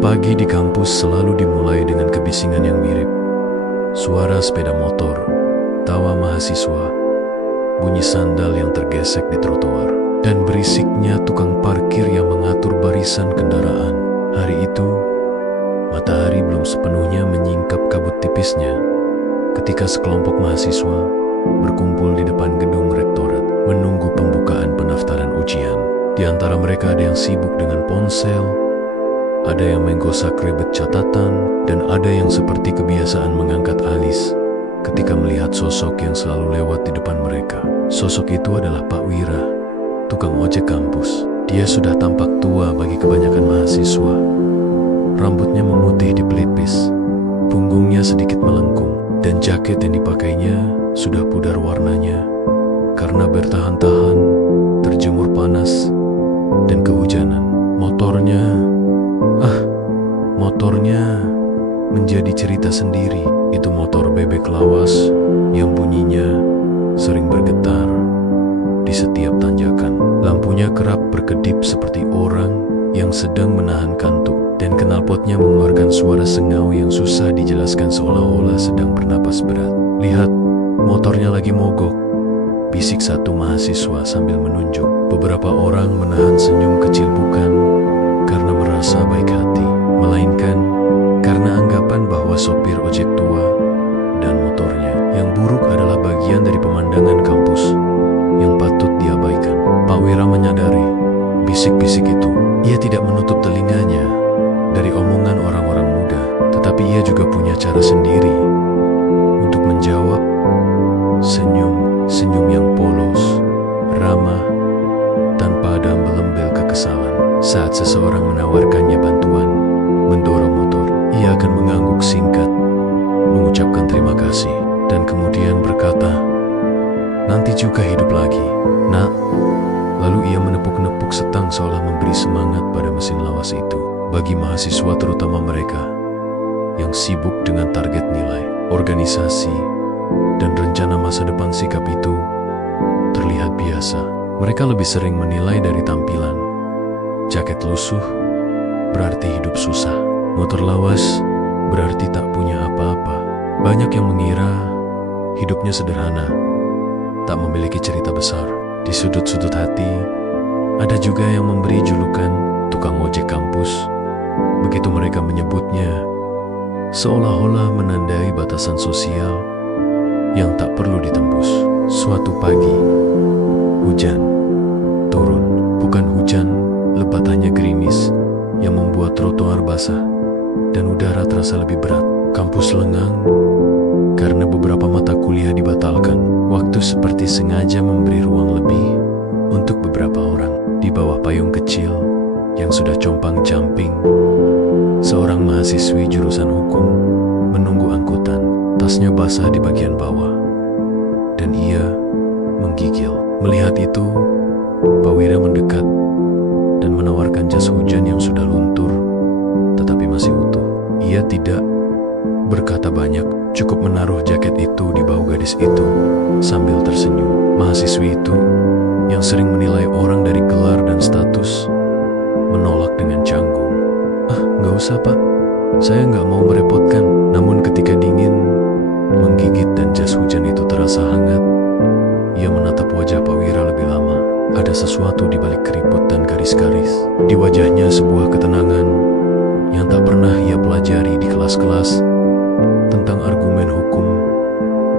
Pagi di kampus selalu dimulai dengan kebisingan yang mirip. Suara sepeda motor, tawa mahasiswa, bunyi sandal yang tergesek di trotoar, dan berisiknya tukang parkir yang mengatur barisan kendaraan. Hari itu, matahari belum sepenuhnya menyingkap kabut tipisnya ketika sekelompok mahasiswa berkumpul di depan gedung rektorat menunggu pembukaan pendaftaran ujian. Di antara mereka ada yang sibuk dengan ponsel, ada yang menggosak ribet catatan, dan ada yang seperti kebiasaan mengangkat alis ketika melihat sosok yang selalu lewat di depan mereka. Sosok itu adalah Pak Wira, tukang ojek kampus. Dia sudah tampak tua bagi kebanyakan mahasiswa. Rambutnya memutih di pelipis, punggungnya sedikit melengkung, dan jaket yang dipakainya sudah pudar warnanya karena bertahan-tahan terjemur panas dan kehujanan. Motornya menjadi cerita sendiri. Itu motor bebek lawas yang bunyinya sering bergetar di setiap tanjakan. Lampunya kerap berkedip seperti orang yang sedang menahan kantuk, dan knalpotnya mengeluarkan suara sengau yang susah dijelaskan seolah-olah sedang bernapas berat. "Lihat, motornya lagi mogok," bisik satu mahasiswa sambil menunjuk. Beberapa orang menahan senyum kecil, bukan karena merasa baik hati, melainkan karena anggapan bahwa sopir ojek tua dan motornya yang buruk adalah bagian dari pemandangan kampus yang patut diabaikan. Pak Wira menyadari bisik-bisik itu. Ia tidak menutup telinganya dari omongan orang-orang muda, tetapi ia juga punya cara sendiri untuk menjawab. Senyum yang polos, ramah, tanpa ada embel-embel kekesalan. Saat seseorang menawarkannya bantuan mendorong motor, ia akan mengangguk singkat, mengucapkan terima kasih, dan kemudian berkata, "Nanti juga hidup lagi, Nak." Lalu ia menepuk-nepuk setang seolah memberi semangat pada mesin lawas itu. Bagi mahasiswa, terutama mereka yang sibuk dengan target nilai, organisasi, dan rencana masa depan, sikap itu terlihat biasa. Mereka lebih sering menilai dari tampilan. Jaket lusuh berarti hidup susah. Motor lawas berarti tak punya apa-apa. Banyak yang mengira hidupnya sederhana, tak memiliki cerita besar. Di sudut-sudut hati, ada juga yang memberi julukan tukang ojek kampus. Begitu mereka menyebutnya, seolah-olah menandai batasan sosial yang tak perlu ditembus. Suatu pagi, hujan turun. Bukan hujan lebat, hanya gerimis yang membuat trotoar basah dan udara terasa lebih berat. Kampus lengang karena beberapa mata kuliah dibatalkan. Waktu seperti sengaja memberi ruang lebih untuk beberapa orang. Di bawah payung kecil yang sudah compang-camping, seorang mahasiswi jurusan hukum menunggu angkutan. Tasnya basah di bagian bawah, dan ia menggigil. Melihat itu, Pak Wira mendekat dan menawarkan jas hujan yang sudah luntur tetapi masih utuh. Ia tidak berkata banyak, cukup menaruh jaket itu di bahu gadis itu sambil tersenyum. Mahasiswi itu yang sering menilai orang dari gelar dan status menolak dengan canggung. "Nggak usah, Pak. Saya nggak mau merepotkan." Namun ketika dingin menggigit dan jas hujan itu terasa hangat, ia menatap wajah Pak Wira lebih lama. Ada sesuatu di balik keriput dan garis-garis. Di wajahnya sebuah ketenangan yang tak pernah ia pelajari di kelas-kelas tentang argumen hukum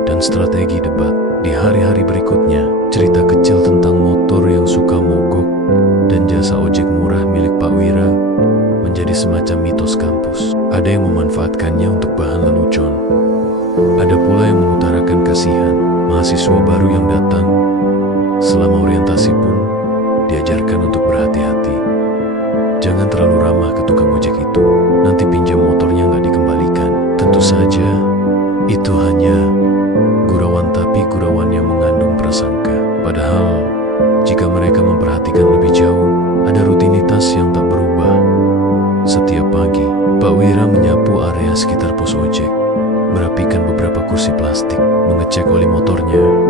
dan strategi debat. Di hari-hari berikutnya, cerita kecil tentang motor yang suka mogok dan jasa ojek murah milik Pak Wira menjadi semacam mitos kampus. Ada yang memanfaatkannya untuk bahan lelucon. Ada pula yang mengutarakan kasihan. Mahasiswa baru yang datang selama orientasi pun diajarkan untuk berhati-hati. Jangan terlalu ramah ke tukang ojek itu, nanti pinjam motornya nggak dikembalikan. Tentu saja itu hanya gurauan, tapi gurauan yang mengandung prasangka. Padahal jika mereka memperhatikan lebih jauh, ada rutinitas yang tak berubah. Setiap pagi, Pak Wira menyapu area sekitar pos ojek, merapikan beberapa kursi plastik, mengecek oli motornya.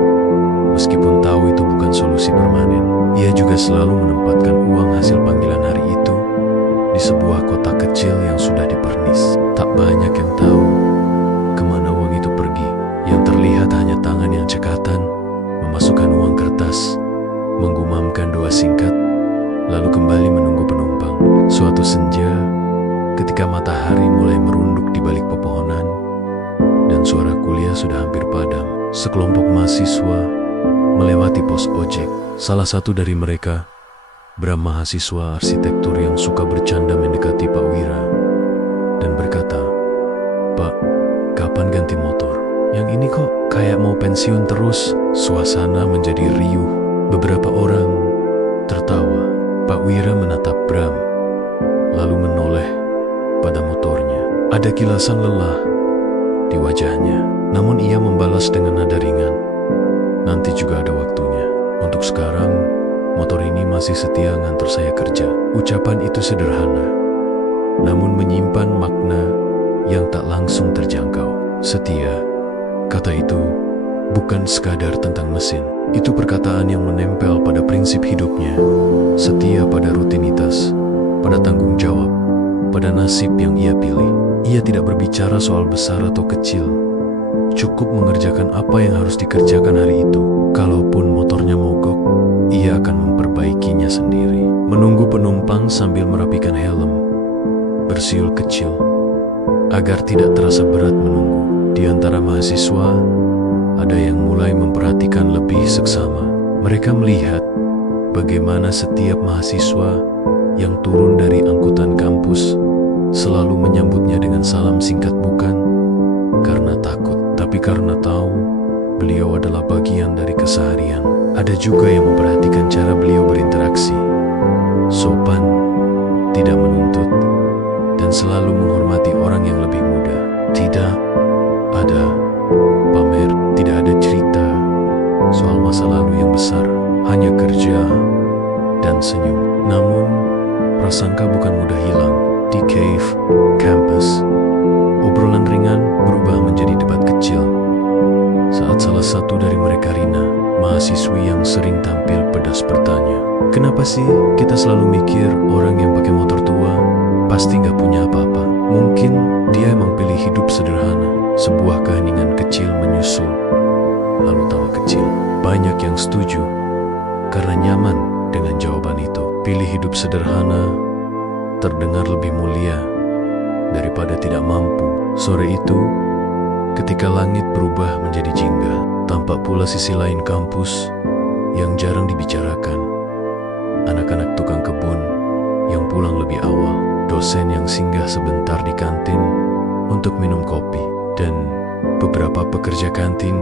Meskipun tahu itu bukan solusi permanen, ia juga selalu menempatkan uang hasil panggilan hari itu di sebuah kota kecil yang sudah dipernis. Tak banyak yang tahu kemana uang itu pergi. Yang terlihat hanya tangan yang cekatan memasukkan uang kertas, menggumamkan doa singkat, lalu kembali menunggu penumpang. Suatu senja, ketika matahari mulai merunduk di balik pepohonan dan suara kuliah sudah hampir padam, sekelompok mahasiswa melewati pos ojek. Salah satu dari mereka, Bram, mahasiswa arsitektur yang suka bercanda, mendekati Pak Wira dan berkata, "Pak, kapan ganti motor? Yang ini kok kayak mau pensiun terus." Suasana menjadi riuh. Beberapa orang tertawa. Pak Wira menatap Bram, lalu menoleh pada motornya. Ada kilasan lelah di wajahnya, namun ia membalas dengan nada ringan, "Nanti juga ada waktunya. Untuk sekarang, motor ini masih setia ngantor saya kerja." Ucapan itu sederhana, namun menyimpan makna yang tak langsung terjangkau. Setia, kata itu bukan sekadar tentang mesin. Itu perkataan yang menempel pada prinsip hidupnya. Setia pada rutinitas, pada tanggung jawab, pada nasib yang ia pilih. Ia tidak berbicara soal besar atau kecil, cukup mengerjakan apa yang harus dikerjakan hari itu. Kalaupun motornya mogok, ia akan memperbaikinya sendiri. Menunggu penumpang sambil merapikan helm, bersiul kecil, agar tidak terasa berat menunggu. Di antara mahasiswa, ada yang mulai memperhatikan lebih seksama. Mereka melihat bagaimana setiap mahasiswa yang turun dari angkutan kampus selalu menyambutnya dengan salam singkat, bukan karena takut, tapi karena tahu beliau adalah bagian dari keseharian. Ada juga yang memperhatikan cara beliau berinteraksi. Sopan, tidak menuntut, dan selalu menghormati orang yang lebih muda. Tidak ada pamer, tidak ada cerita soal masa lalu yang besar, hanya kerja dan senyum. Namun, prasangka bukan mudah hilang. Di cave campus, obrolan ringan berubah menjadi debat kecil saat salah satu dari mereka, Rina, mahasiswi yang sering tampil pedas, bertanya, "Kenapa sih kita selalu mikir orang yang pakai motor tua pasti nggak punya apa-apa? Mungkin dia emang pilih hidup sederhana." Sebuah keheningan kecil menyusul, lalu tawa kecil. Banyak yang setuju karena nyaman dengan jawaban itu. Pilih hidup sederhana terdengar lebih mulia daripada tidak mampu. Sore itu, ketika langit berubah menjadi jingga, tampak pula sisi lain kampus yang jarang dibicarakan. Anak-anak tukang kebun yang pulang lebih awal, dosen yang singgah sebentar di kantin untuk minum kopi, dan beberapa pekerja kantin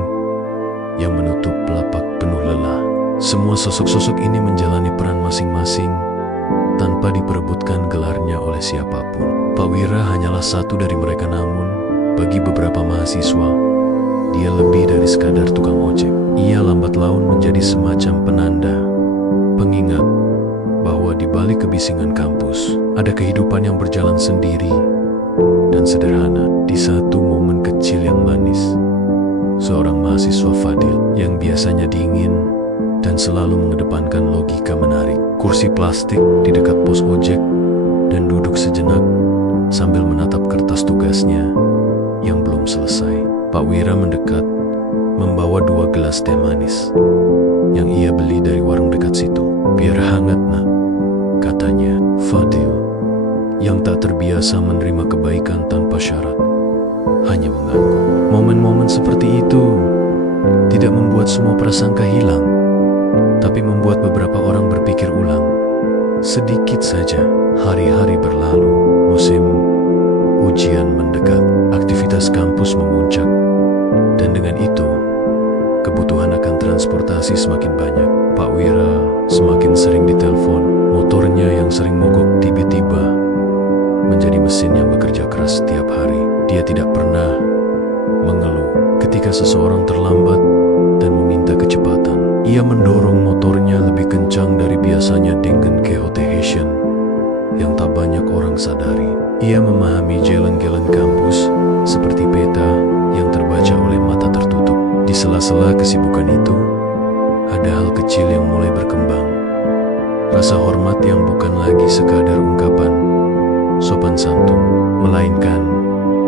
yang menutup lapak penuh lelah. Semua sosok-sosok ini menjalani peran masing-masing tanpa diperebutkan gelarnya oleh siapapun. Pak Wira hanyalah satu dari mereka, namun bagi beberapa mahasiswa, dia lebih dari sekadar tukang ojek. Ia lambat laun menjadi semacam penanda, pengingat bahwa di balik kebisingan kampus ada kehidupan yang berjalan sendiri dan sederhana. Di satu momen kecil yang manis, seorang mahasiswa Fadil yang biasanya dingin dan selalu mengedepankan logika menarik, kursi plastik di dekat pos ojek dan duduk sejenak sambil menatap kertas tugasnya yang belum selesai. Pak Wira mendekat, membawa 2 gelas teh manis yang ia beli dari warung dekat situ. "Biar hangat, Nak," katanya. Fadil yang tak terbiasa menerima kebaikan tanpa syarat hanya mengangguk. Momen-momen seperti itu tidak membuat semua prasangka hilang, tapi membuat beberapa orang berpikir ulang. Sedikit saja. Hari-hari berlalu, musim ujian mendekat, aktivitas kampus memuncak, dan dengan itu kebutuhan akan transportasi semakin banyak. Pak Wira semakin sering ditelepon. Motornya yang sering mogok tiba-tiba menjadi mesin yang bekerja keras setiap hari. Dia tidak pernah mengeluh ketika seseorang terlambat dan meminta kecepatan. Ia mendorong motornya lebih kencang dari biasanya dengan kehati-hatian yang tak banyak orang sadari. Ia memahami jalan-jalan kampus seperti peta yang terbaca oleh mata tertutup. Di sela-sela kesibukan itu, ada hal kecil yang mulai berkembang. Rasa hormat yang bukan lagi sekadar ungkapan, sopan santun, melainkan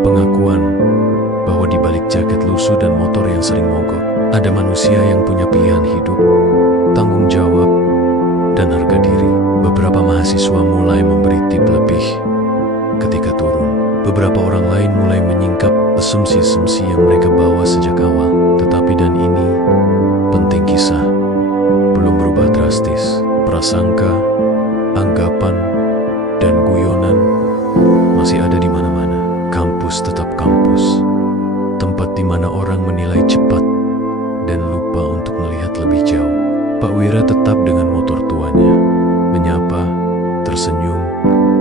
pengakuan bahwa di balik jaket lusuh dan motor yang sering mogok, ada manusia yang punya pilihan hidup, tanggung jawab, dan harga diri. Beberapa mahasiswa mulai memberi tip lebih ketika turun. Beberapa orang lain mulai menyingkap asumsi-asumsi yang mereka bawa sejak awal. Tetapi dan ini penting, kisah belum berubah drastis. Prasangka, anggapan, dan guyonan masih ada di mana-mana. Kampus tetap kampus, tempat di mana orang menilai cepat dan lupa untuk melihat lebih jauh. Pak Wira tetap dengan motor tuanya, menyapa, tersenyum,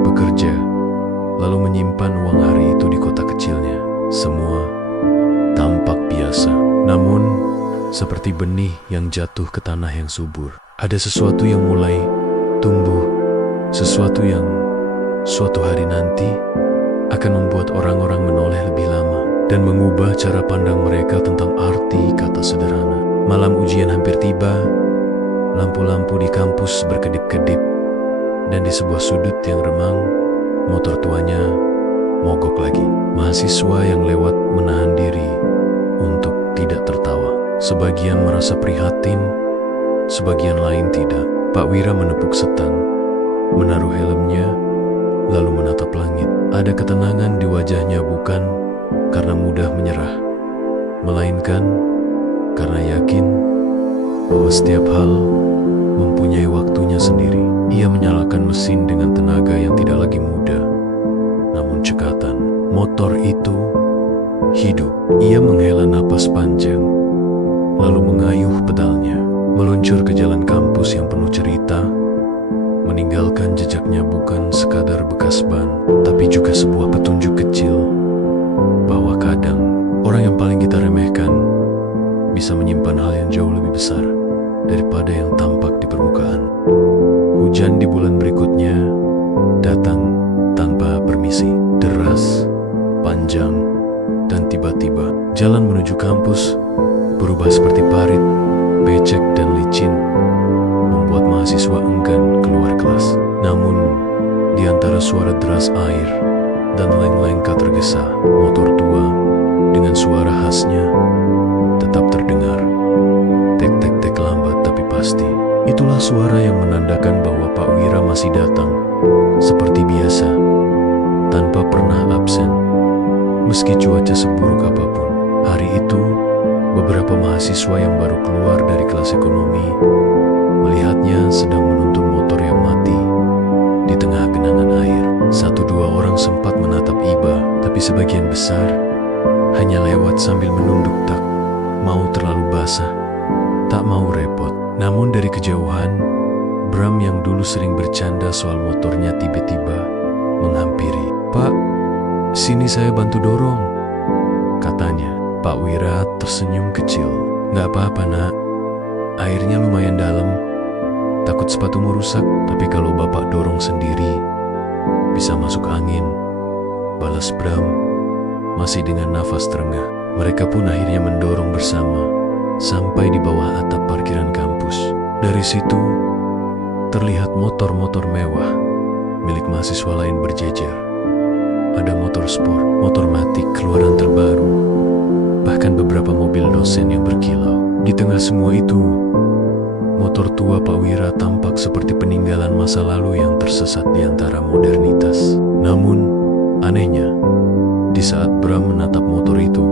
bekerja, lalu menyimpan uang hari itu di kotak kecilnya. Semua tampak biasa, namun seperti benih yang jatuh ke tanah yang subur. Ada sesuatu yang mulai tumbuh, sesuatu yang suatu hari nanti akan membuat orang-orang menoleh lebih lama dan mengubah cara pandang mereka tentang arti kata sederhana. Malam ujian hampir tiba, lampu-lampu di kampus berkedip-kedip, dan di sebuah sudut yang remang, motor tuanya mogok lagi. Mahasiswa yang lewat menahan diri untuk tidak tertawa. Sebagian merasa prihatin, sebagian lain tidak. Pak Wira menepuk setan, menaruh helmnya, lalu menatap langit. Ada ketenangan di wajahnya, bukan karena mudah menyerah, melainkan karena yakin bahwa setiap hal mempunyai waktunya sendiri. Ia menyalakan mesin dengan tenaga yang tidak lagi muda, namun cekatan. Motor itu hidup. Ia menghela napas panjang, lalu mengayuh pedalnya, meluncur ke jalan kampus yang penuh cerita, meninggalkan jejaknya bukan sekadar bekas ban, tapi juga sebuah petunjuk kecil bahwa kadang orang yang paling kita remehkan bisa menyimpan hal yang jauh lebih besar daripada yang tampak di permukaan. Hujan di bulan berikutnya datang tanpa permisi, deras, panjang, dan tiba-tiba jalan menuju kampus berubah seperti parit, becek, dan licin, membuat mahasiswa enggan keluar kelas. Namun, di antara suara deras air dan leng-lengka tergesa, motor tua dengan suara khasnya tetap terdengar. Tek-tek-tek lambat tapi pasti. Itulah suara yang menandakan bahwa Pak Wira masih datang, seperti biasa, tanpa pernah absen. Meski cuaca seburuk apapun, hari itu beberapa mahasiswa yang baru keluar dari kelas ekonomi melihatnya sedang menuntun motor yang mati di tengah genangan air. Satu dua orang sempat menatap iba, tapi sebagian besar hanya lewat sambil menunduk, tak mau terlalu basah, tak mau repot. Namun dari kejauhan, Bram yang dulu sering bercanda soal motornya tiba-tiba menghampiri. "Pak, sini saya bantu dorong," katanya. Pak Wira tersenyum kecil. "Nggak apa-apa, nak. Airnya lumayan dalam. Takut sepatumu rusak, tapi kalau bapak dorong sendiri, bisa masuk angin," balas Bram, masih dengan nafas terengah. Mereka pun akhirnya mendorong bersama, sampai di bawah atap parkiran kampus. Dari situ, terlihat motor-motor mewah, milik mahasiswa lain berjejer. Ada motor sport, motor matic keluaran terbaru, bahkan beberapa mobil dosen yang berkilau. Di tengah semua itu, motor tua Pak Wira tampak seperti peninggalan masa lalu yang tersesat di antara modernitas. Namun, anehnya, di saat Bram menatap motor itu,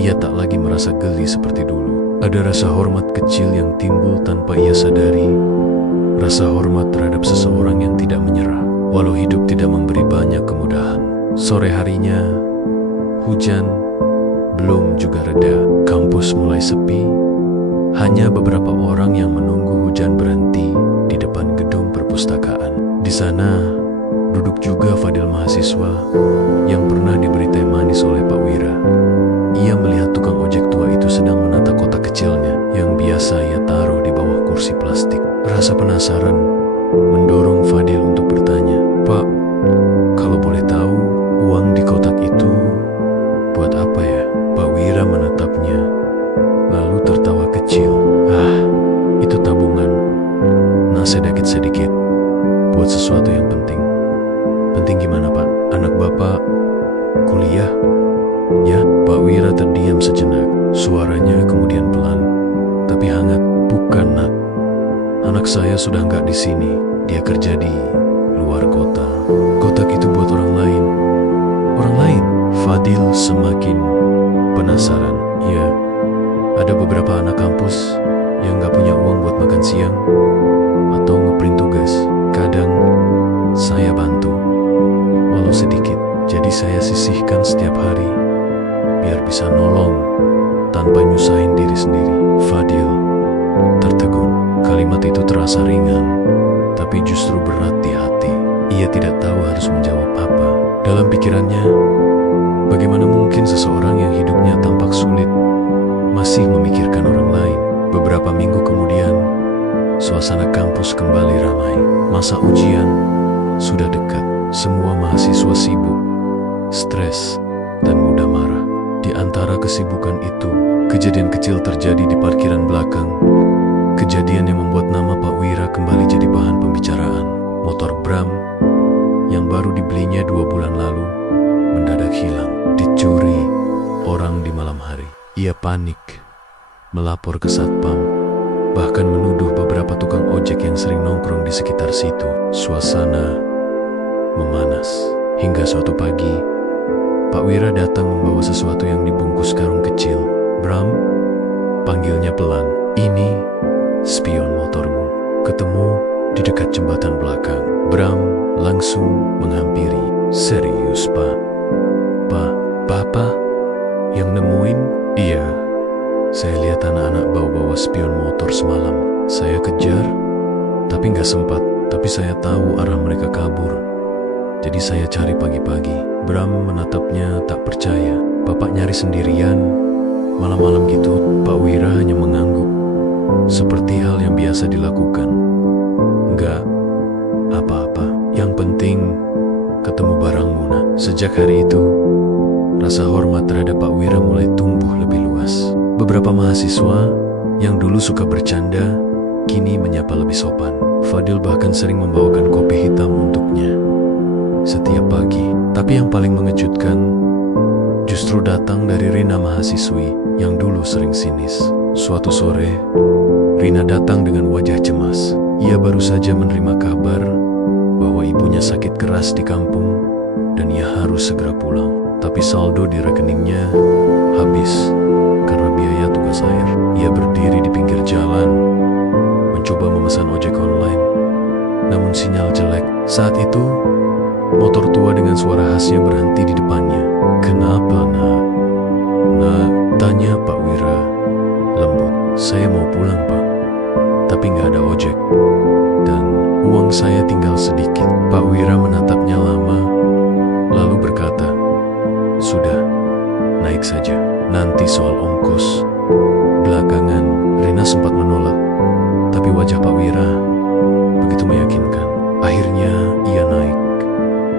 ia tak lagi merasa geli seperti dulu. Ada rasa hormat kecil yang timbul tanpa ia sadari. Rasa hormat terhadap seseorang yang tidak menyerah, walau hidup tidak memberi banyak kemudahan. Sore harinya, hujan belum juga reda. Kampus mulai sepi. Hanya beberapa orang yang menunggu hujan berhenti di depan gedung perpustakaan. Di sana, duduk juga Fadil, mahasiswa yang pernah diberi teh manis oleh Pak Wira. Ia melihat tukang ojek tua itu sedang menata kotak kecilnya yang biasa ia taruh di bawah kursi plastik. Rasa penasaran mendorong Fadil untuk bertanya, "Pak, kalau boleh tahu, uang di kotak itu buat apa ya?" Pak Wira menatapnya, lalu tertawa kecil. "Ah, itu tabungan. Nah, sedikit-sedikit buat sesuatu yang penting. Penting gimana, Pak? Anak Bapak kuliah? Ya, Pak Wira terdiam sejenak. Suaranya kemudian pelan, tapi hangat. Bukan, Nak. Anak saya sudah nggak di sini. Dia kerja di luar kota. Kotak itu buat orang lain. Orang lain? Fadil semakin penasaran. Ya, ada beberapa anak kampus yang nggak punya uang buat makan siang atau ngeprint tugas. Kadang saya bantu, walau sedikit. Jadi saya sisihkan setiap hari biar bisa nolong tanpa nyusahin diri sendiri. Fadil tertegun. Kalimat itu terasa ringan, tapi justru berat di hati. Ia tidak tahu harus menjawab apa. Dalam pikirannya, bagaimana mungkin seseorang yang hidupnya tampak sulit masih memikirkan orang lain. Beberapa minggu kemudian, suasana kampus kembali ramai. Masa ujian sudah dekat. Semua mahasiswa sibuk, stres, dan mudah marah. Di antara kesibukan itu, kejadian kecil terjadi di parkiran belakang. Kejadian yang membuat nama Pak Wira kembali jadi bahan pembicaraan. Motor Bram yang baru dibelinya 2 bulan lalu mendadak hilang. Dicuri orang di malam hari. Ia panik, melapor ke satpam, bahkan menuduh beberapa tukang ojek yang sering nongkrong di sekitar situ. Suasana memanas. Hingga suatu pagi, Pak Wira datang membawa sesuatu yang dibungkus karung kecil. "Bram," panggilnya pelan. "Ini spion motormu. Ketemu di dekat jembatan belakang." Bram langsung menghampiri. "Serius, Pak? Bapak yang nemuin?" "Iya. Saya lihat anak-anak bawa-bawa spion motor semalam. Saya kejar, tapi nggak sempat. Tapi saya tahu arah mereka kabur. Jadi saya cari pagi-pagi." Bram menatapnya tak percaya. "Bapak nyari sendirian? Malam-malam gitu?" Pak Wira hanya mengangguk, seperti hal yang biasa dilakukan. "Enggak apa-apa. Yang penting ketemu barangmu, Nak." Sejak hari itu, rasa hormat terhadap Pak Wira mulai tumbuh lebih luas. Beberapa mahasiswa yang dulu suka bercanda, kini menyapa lebih sopan. Fadil bahkan sering membawakan kopi hitam untuknya setiap pagi. Tapi yang paling mengejutkan justru datang dari Rina, mahasiswi yang dulu sering sinis. Suatu sore, Rina datang dengan wajah cemas. Ia baru saja menerima kabar bahwa ibunya sakit keras di kampung dan ia harus segera pulang. Tapi saldo di rekeningnya habis karena biaya tugas air. Ia berdiri di pinggir jalan, mencoba memesan ojek online, namun sinyal jelek. Saat itu, motor tua dengan suara khasnya berhenti di depannya. "Kenapa, Nak?" "Nak," tanya Pak Wira lembut. "Saya mau pulang, Pak. Tapi nggak ada ojek. Dan uang saya tinggal sedikit." Pak Wira menatapnya lama, lalu berkata, "Sudah, naik saja. Nanti soal ongkos belakangan." Rina sempat menolak, tapi wajah Pak Wira begitu meyakinkan. Akhirnya ia naik,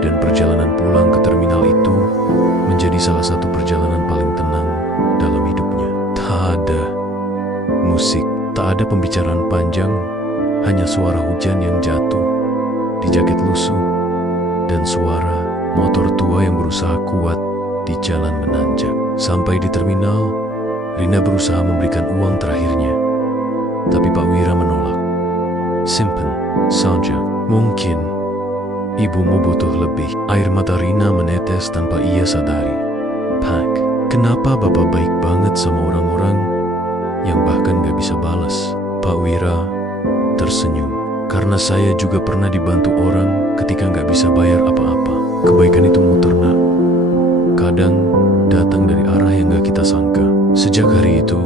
dan perjalanan pulang ke terminal itu menjadi salah satu perjalanan paling tenang dalam hidupnya. Tak ada musik, tak ada pembicaraan panjang, hanya suara hujan yang jatuh di jaket lusuh dan suara motor tua yang berusaha kuat di jalan menanjak. Sampai di terminal, Rina berusaha memberikan uang terakhirnya, tapi Pak Wira menolak. "Simpen saja. Mungkin ibumu butuh lebih." Air mata Rina menetes tanpa ia sadari. "Pak, kenapa Bapak baik banget sama orang-orang yang bahkan gak bisa balas?" Pak Wira tersenyum. "Karena saya juga pernah dibantu orang ketika gak bisa bayar apa-apa. Kebaikan itu muter, Nak. Kadang datang dari arah yang gak kita sangka." Sejak hari itu,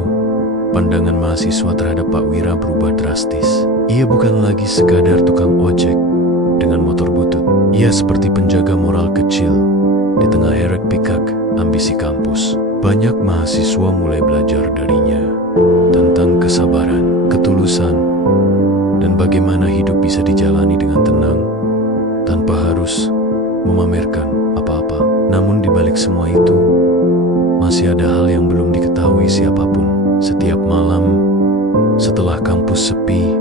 pandangan mahasiswa terhadap Pak Wira berubah drastis. Ia bukan lagi sekadar tukang ojek dengan motor butut. Ia seperti penjaga moral kecil di tengah herek pikak ambisi kampus. Banyak mahasiswa mulai belajar darinya tentang kesabaran, ketulusan, dan bagaimana hidup bisa dijalani dengan tenang tanpa harus memamerkan apa-apa. Namun di balik semua itu, masih ada hal yang belum diketahui siapapun. Setiap malam, setelah kampus sepi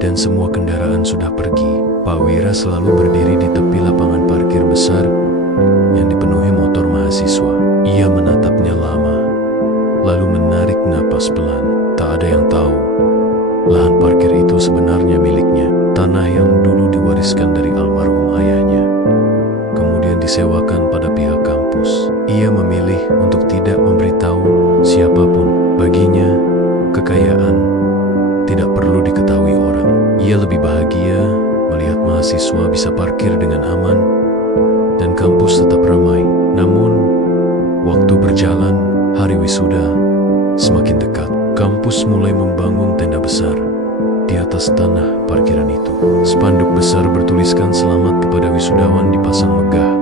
dan semua kendaraan sudah pergi, Pak Wira selalu berdiri di tepi lapangan parkir parkir besar yang dipenuhi motor mahasiswa. Ia menatapnya lama, lalu menarik napas pelan. Tak ada yang tahu, lahan parkir itu sebenarnya miliknya. Tanah yang dulu diwariskan dari almarhum ayahnya, kemudian disewakan pada pihak kampus. Ia memilih untuk tidak memberitahu siapapun. Baginya, kekayaan tidak perlu diketahui orang. Ia lebih bahagia melihat mahasiswa bisa parkir dengan aman dan kampus tetap ramai. Namun, waktu berjalan, hari wisuda semakin dekat. Kampus mulai membangun tenda besar di atas tanah parkiran itu. Spanduk besar bertuliskan selamat kepada wisudawan dipasang megah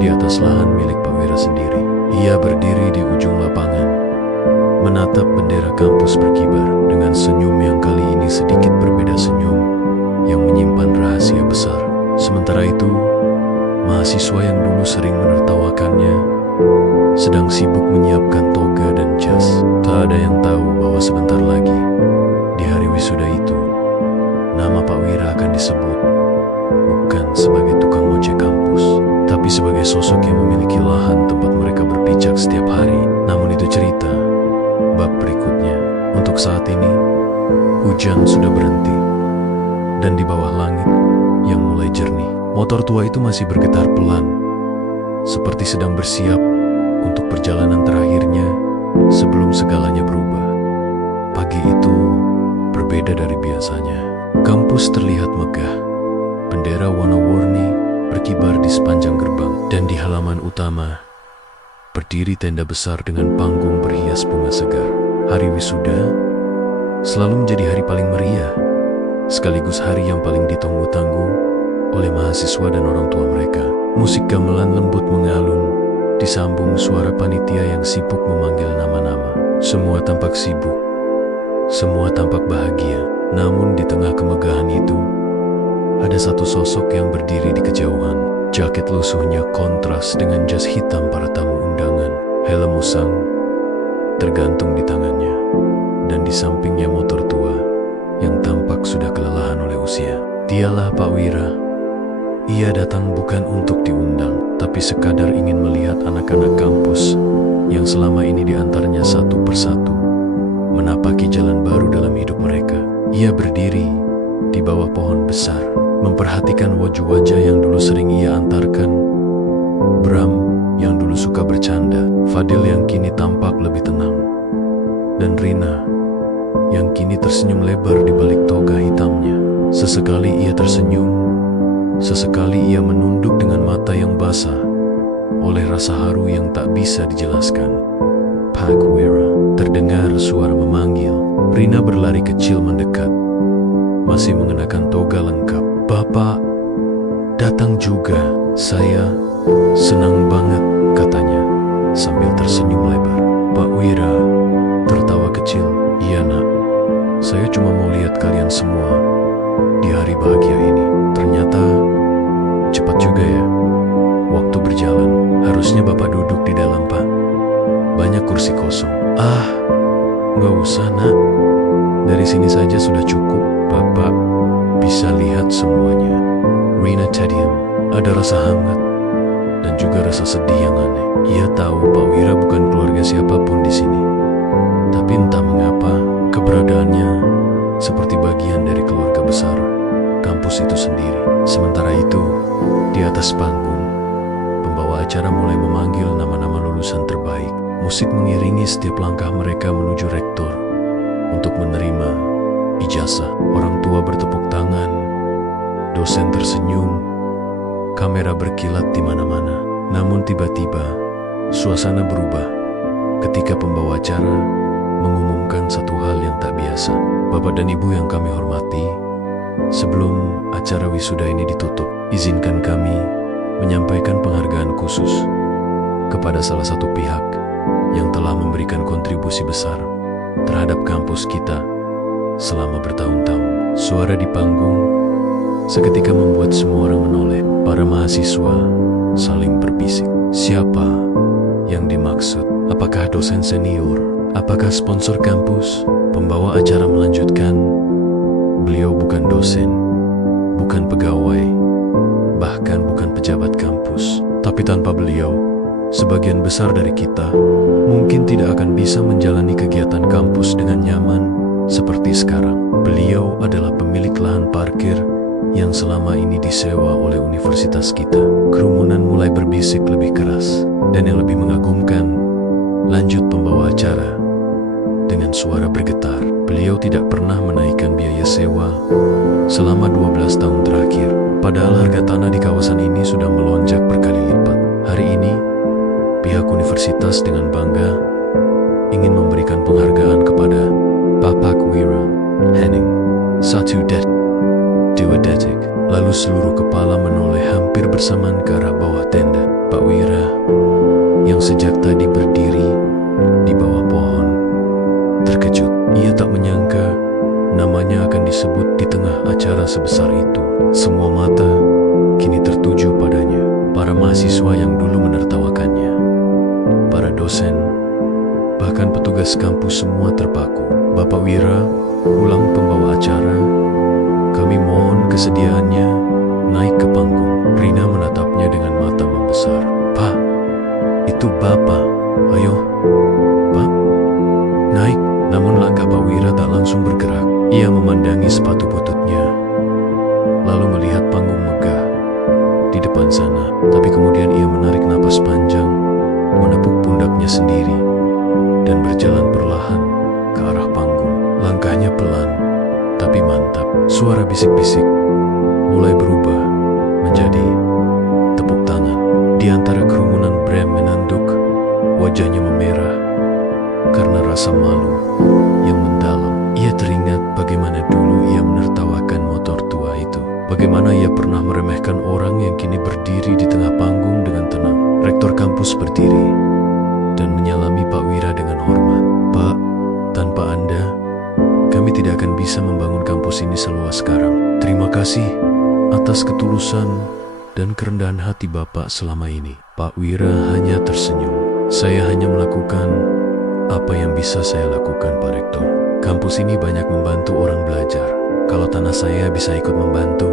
di atas lahan milik Pak Wira sendiri. Ia berdiri di ujung lapangan, menatap bendera kampus berkibar dengan senyum yang kali ini sedikit berbeda, senyum yang menyimpan rahasia besar. Sementara itu, mahasiswa yang dulu sering menertawakannya sedang sibuk menyiapkan toga dan jas. Tak ada yang tahu bahwa sebentar lagi, di hari wisuda itu, nama Pak Wira akan disebut bukan sebagai tukang ojek kampus, tapi sebagai sosok yang memiliki lahan tempat mereka berpijak setiap hari. Namun itu cerita bab berikutnya. Untuk saat ini, hujan sudah berhenti, dan di bawah langit yang mulai jernih, motor tua itu masih bergetar pelan, seperti sedang bersiap untuk perjalanan terakhirnya sebelum segalanya berubah. Pagi itu berbeda dari biasanya. Kampus terlihat megah, bendera warna-warni berkibar di sepanjang gerbang, dan di halaman utama berdiri tenda besar dengan panggung berhias bunga segar. Hari wisuda selalu menjadi hari paling meriah, sekaligus hari yang paling ditunggu-tunggu oleh mahasiswa dan orang tua mereka. Musik gamelan lembut mengalun, disambung suara panitia yang sibuk memanggil nama-nama. Semua tampak sibuk, semua tampak bahagia. Namun di tengah kemegahan itu, ada satu sosok yang berdiri di kejauhan. Jaket lusuhnya kontras dengan jas hitam para tamu undangan. Helm musang tergantung di tangannya, dan di sampingnya motor tua yang tampak sudah kelelahan oleh usia. Dialah Pak Wira. Ia datang bukan untuk diundang, tapi sekadar ingin melihat anak-anak kampus yang selama ini diantarnya satu persatu menapaki jalan baru dalam hidup mereka. Ia berdiri di bawah pohon besar, memperhatikan wajah-wajah yang dulu sering ia antarkan. Bram yang dulu suka bercanda, Fadil yang kini tampak lebih tenang, dan Rina yang kini tersenyum lebar di balik toga hitamnya. Sesekali ia tersenyum, sesekali ia menunduk dengan mata yang basah oleh rasa haru yang tak bisa dijelaskan. Pak Wira. Terdengar suara memanggil. Rina berlari kecil mendekat, masih mengenakan toga lengkap. "Bapak datang juga. Saya senang banget," katanya sambil tersenyum lebar. Pak Wira tertawa kecil. "Iya nak, saya cuma mau lihat kalian semua di hari bahagia ini." Ternyata cepat juga ya waktu berjalan. "Harusnya Bapak duduk di dalam, Pak. Banyak kursi kosong." "Ah, nggak usah nak. Dari sini saja sudah cukup. Bapak bisa lihat semuanya." Rina terdiam. Ada rasa hangat dan juga rasa sedih yang aneh. Ia tahu Pak Wira bukan keluarga siapapun di sini, tapi entah mengapa keberadaannya seperti bagian dari keluarga besar kampus itu sendiri. Sementara itu, di atas panggung, pembawa acara mulai memanggil nama-nama lulusan terbaik. Musik mengiringi setiap langkah mereka menuju rektor untuk menerima ijazah. Orang tua bertepuk tangan, dosen tersenyum, kamera berkilat di mana-mana. Namun tiba-tiba, suasana berubah ketika pembawa acara mengumumkan satu hal yang tak biasa. "Bapak dan Ibu yang kami hormati, sebelum acara wisuda ini ditutup, izinkan kami menyampaikan penghargaan khusus kepada salah satu pihak yang telah memberikan kontribusi besar terhadap kampus kita selama bertahun-tahun." Suara di panggung seketika membuat semua orang menoleh. Para mahasiswa saling berbisik. Siapa yang dimaksud? Apakah dosen senior? Apakah sponsor kampus? Pembawa acara melanjutkan, "Beliau bukan dosen, bukan pegawai, bahkan bukan pejabat besar dari kita, mungkin tidak akan bisa menjalani kegiatan kampus dengan nyaman seperti sekarang. Beliau adalah pemilik lahan parkir yang selama ini disewa oleh universitas kita. Kerumunan mulai berbisik lebih keras, dan yang lebih mengagumkan, lanjut pembawa acara dengan suara bergetar. Beliau tidak pernah menaikkan biaya sewa selama 12 tahun terakhir. Padahal harga tanah di kawasan ini sudah melonjak berkali lipat. Hari ini, pihak universitas dengan bangga ingin memberikan penghargaan kepada Bapak Wira Henning. Dua detik. Lalu seluruh kepala menoleh hampir bersamaan ke arah bawah tenda. Pak Wira, yang sejak tadi berdiri di bawah pohon, terkejut. Ia tak menyangka namanya akan disebut di tengah acara sebesar itu. Semua mata kini tertuju padanya. Para mahasiswa yang dulu menertawakannya, para dosen, bahkan petugas kampus semua terpaku. Bapak Wira, ulang pembawa acara, kami mohon kesediaannya naik ke panggung. Rina menatapnya dengan mata membesar. Pak, itu Bapak. Ayo, Pak, naik. Namun langkah Pak Wira tak langsung bergerak. Ia memandangi sepatu bututnya, lalu melihat panggung megah di depan sana. Tapi kemudian ia menarik napas panjang, menepuk pundaknya sendiri, dan berjalan perlahan ke arah panggung. Langkahnya pelan, tapi mantap. Suara bisik-bisik mulai berubah menjadi tepuk tangan. Di antara kerumunan, Bram menanduk, wajahnya memerah karena rasa malu yang mendalam. Ia teringat bagaimana dulu ia menertawakan motor tua itu. Bagaimana ia pernah meremehkan orang yang kini berdiri di tengah panggung dengan tenang. Rektor kampus berdiri dan menyalami Pak Wira dengan hormat. Pak, tanpa Anda, kami tidak akan bisa membangun kampus ini seluas sekarang. Terima kasih atas ketulusan dan kerendahan hati Bapak selama ini. Pak Wira hanya tersenyum. Saya hanya melakukan apa yang bisa saya lakukan, Pak Rektor. Kampus ini banyak membantu orang belajar. Kalau tanah saya bisa ikut membantu,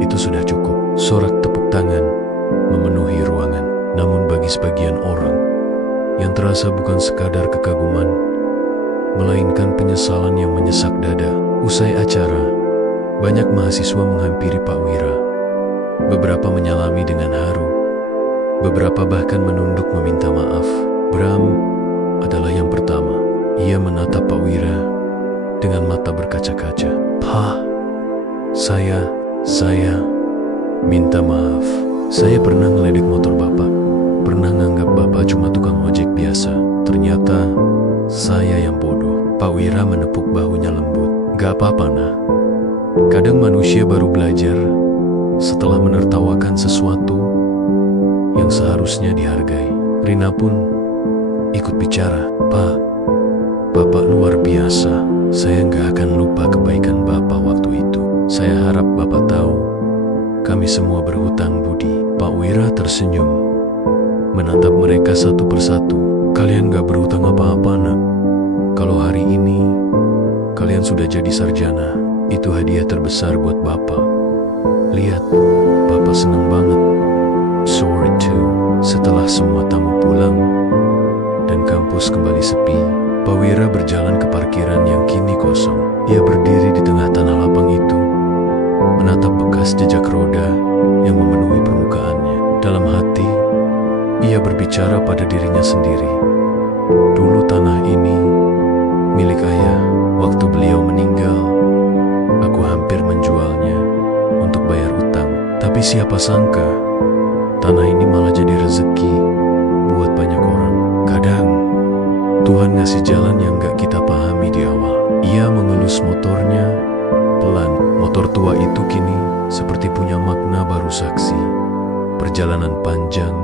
itu sudah cukup. Sorak tepuk tangan memenuhi ruangan. Namun bagi sebagian orang, yang terasa bukan sekadar kekaguman, melainkan penyesalan yang menyesak dada. Usai acara, banyak mahasiswa menghampiri Pak Wira. Beberapa menyalami dengan haru, beberapa bahkan menunduk meminta maaf. Bram adalah yang pertama. Ia menatap Pak Wira dengan mata berkaca-kaca. Pak, saya minta maaf. Saya pernah ngeledek motor Bapak, pernah nganggap Bapak cuma tukang ojek biasa. Ternyata saya yang bodoh. Pak Wira menepuk bahunya lembut. Gak apa-apa, Nah. Kadang manusia baru belajar setelah menertawakan sesuatu yang seharusnya dihargai. Rina pun ikut bicara. Pak, Bapak luar biasa. Saya nggak akan lupa kebaikan Bapak waktu itu. Saya harap Bapak tahu, kami semua berhutang budi. Pak Wira tersenyum, menatap mereka satu persatu. Kalian nggak berhutang apa-apa, Nak. Kalau hari ini kalian sudah jadi sarjana, itu hadiah terbesar buat Bapak. Lihat, Bapak senang banget. Sorry too. Setelah semua tamu pulang dan kampus kembali sepi, Pak Wira berjalan ke parkiran yang kini kosong. Ia berdiri di tengah tanah lapang itu, menatap bekas jejak roda yang memenuhi permukaannya. Dalam hati, ia berbicara pada dirinya sendiri. Dulu tanah ini milik ayah. Waktu beliau meninggal, aku hampir menjualnya untuk bayar utang. Tapi siapa sangka, tanah ini malah jadi rezeki buat banyak orang. Kadang Tuhan ngasih jalan yang gak kita pahami di awal. Ia mengelus motornya pelan. Motor tua itu kini seperti punya makna baru saksi. Perjalanan panjang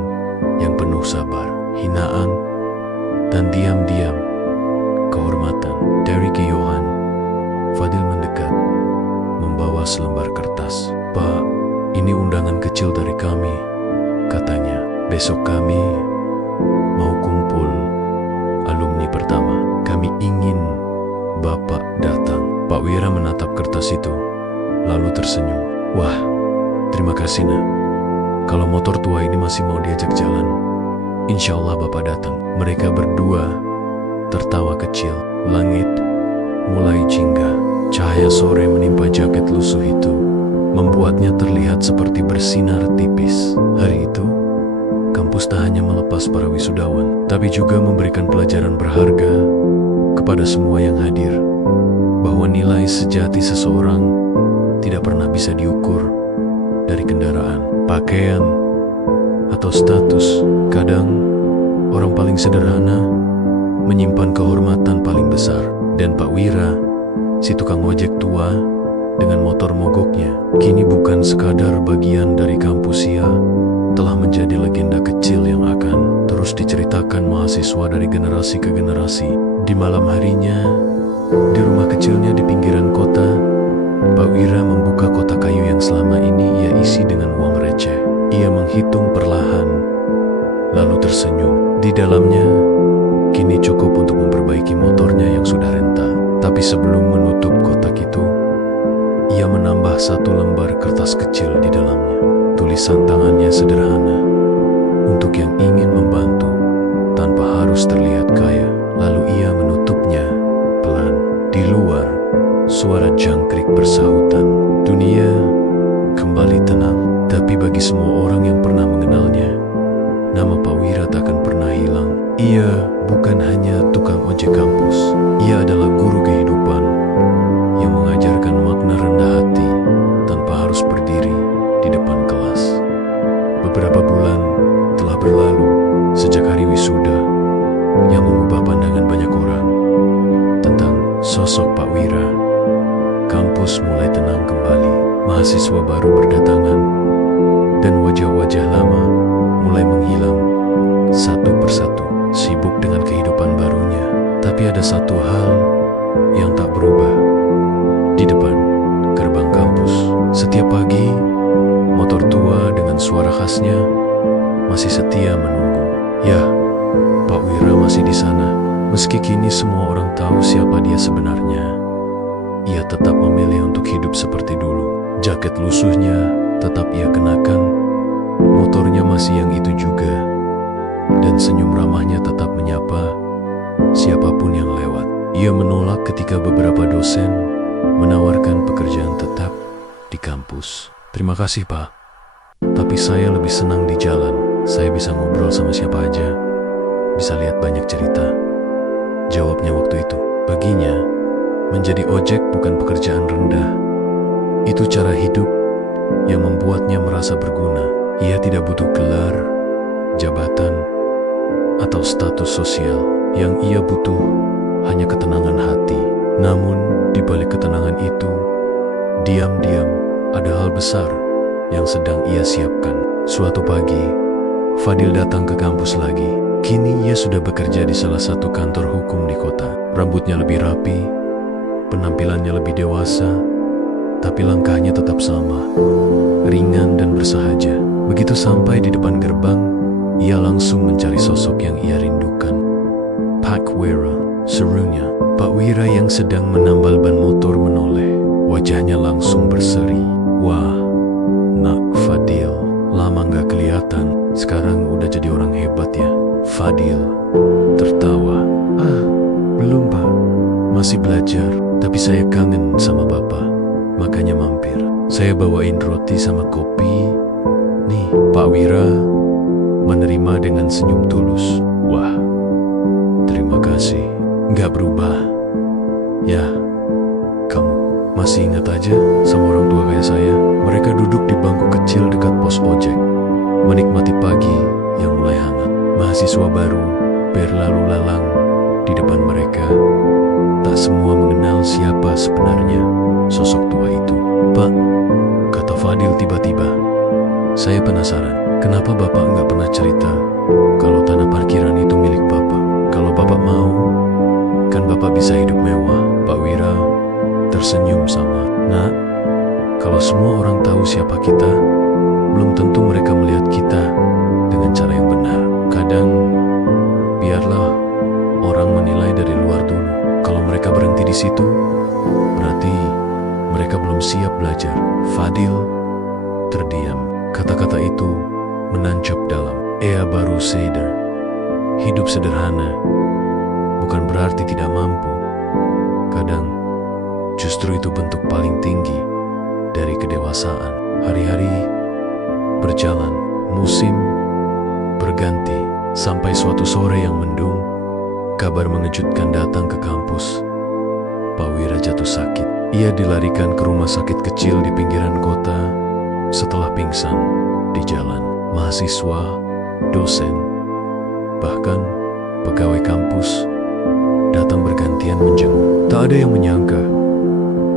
yang penuh sabar, hinaan, dan diam-diam kehormatan. Dari Johan, Fadil mendekat, membawa selembar kertas. Pak, ini undangan kecil dari kami, katanya. Besok kami mau kumpul alumni pertama. Kami ingin Bapak datang. Pak Wira menatap kertas itu, lalu tersenyum. Wah, terima kasih, Nak. Kalau motor tua ini masih mau diajak jalan, Insya Allah Bapak datang. Mereka berdua tertawa kecil. Langit mulai jingga. Cahaya sore menimpa jaket lusuh itu, membuatnya terlihat seperti bersinar tipis. Hari itu, kampus tak hanya melepas para wisudawan, tapi juga memberikan pelajaran berharga kepada semua yang hadir, bahwa nilai sejati seseorang tidak pernah bisa diukur dari kendaraan, pakaian, atau status. Kadang, orang paling sederhana menyimpan kehormatan paling besar. Dan Pak Wira, si tukang ojek tua dengan motor mogoknya, kini bukan sekadar bagian dari kampus. Ia telah menjadi legenda kecil yang akan terus diceritakan mahasiswa dari generasi ke generasi. Di malam harinya, di rumah kecilnya di pinggiran kota, Pak Wira membuka kotak kayu yang selama ini ia isi dengan uang receh. Ia menghitung perlahan, lalu tersenyum. Di dalamnya, kini cukup untuk memperbaiki motornya yang sudah renta. Tapi sebelum menutup kotak itu, ia menambah satu lembar kertas kecil di dalamnya. Tulisan tangannya sederhana, untuk yang ingin membantu tanpa harus terlihat kaya. Lalu ia menutupnya pelan. Di luar, suara jangkrik bersahutan. Dunia kembali tenang. Tapi bagi semua orang yang pernah mengenalnya, nama Pak Wira takkan pernah hilang. Ia bukan hanya tukang ojek kampus. Ia adalah guru kehidupan yang mengajarkan makna rendah hati tanpa harus berdiri di depan kelas. Beberapa bulan telah berlalu sejak hari wisuda yang mengubah pandangan banyak orang tentang sosok Pak Wira. Kampus mulai tenang kembali. Mahasiswa baru berdatangan dan wajah-wajah lama mulai menghilang satu persatu, sibuk dengan kehidupan barunya. Tapi ada satu hal yang tak berubah. Di depan gerbang kampus, setiap pagi, motor tua dengan suara khasnya masih setia menunggu. Ya, Pak Wira masih di sana. Meski kini semua orang tahu siapa dia sebenarnya, ia tetap memilih untuk hidup seperti dulu. Jaket lusuhnya tetap ia kenakan, motornya masih yang itu juga, dan senyum ramahnya tetap menyapa siapapun yang lewat. Ia menolak ketika beberapa dosen menawarkan pekerjaan tetap di kampus. Terima kasih Pak, tapi saya lebih senang di jalan. Saya bisa ngobrol sama siapa aja, bisa lihat banyak cerita. Jawabnya waktu itu. Baginya, menjadi ojek bukan pekerjaan rendah. Itu cara hidup yang membuatnya merasa berguna. Ia tidak butuh gelar, jabatan, atau status sosial. Yang ia butuh hanya ketenangan hati. Namun, di balik ketenangan itu, diam-diam ada hal besar yang sedang ia siapkan. Suatu pagi, Fadil datang ke kampus lagi. Kini ia sudah bekerja di salah satu kantor hukum di kota. Rambutnya lebih rapi, penampilannya lebih dewasa, tapi langkahnya tetap sama, ringan dan bersahaja. Begitu sampai di depan gerbang, ia langsung mencari sosok yang ia rindukan. Pak Wira, serunya. Pak Wira yang sedang menambal ban motor menoleh. Wajahnya langsung berseri. Wah, nak Fadil, lama gak kelihatan. Sekarang udah jadi orang hebat ya. Fadil tertawa. Belum Pak, masih belajar. Tapi saya kangen sama Bapak, makanya mampir. Saya bawain roti sama kopi. Nih, Pak Wira menerima dengan senyum tulus. Wah, terima kasih. Gak berubah. Ya, kamu masih ingat aja sama orang tua kayak saya? Mereka duduk di bangku kecil dekat pos ojek, menikmati pagi yang mulai hangat. Mahasiswa baru berlalu lalang di depan mereka. Tak semua mengenal siapa sebenarnya sosok tua itu. Pak, kata Fadil tiba-tiba, saya penasaran, kenapa Bapak nggak pernah cerita kalau tanah parkiran itu milik Bapak? Kalau Bapak mau, kan Bapak bisa hidup mewah. Pak Wira tersenyum sama. Nak, kalau semua orang tahu siapa kita, belum tentu mereka melihat kita dengan cara yang benar. Kadang, biarlah orang menilai dari luar dulu. Kalau mereka berhenti di situ, berarti mereka belum siap belajar. Fadil terdiam. Kata-kata itu menancap dalam. Ia baru sadar Hidup sederhana bukan berarti tidak mampu. Kadang justru itu bentuk paling tinggi dari kedewasaan. Hari-hari berjalan, musim berganti, sampai suatu sore yang mendung, kabar mengejutkan datang ke kampus. Pak Wira jatuh sakit. Ia dilarikan ke rumah sakit kecil di pinggiran kota setelah pingsan di jalan. Mahasiswa, dosen, bahkan pegawai kampus datang bergantian menjenguk. Tak ada yang menyangka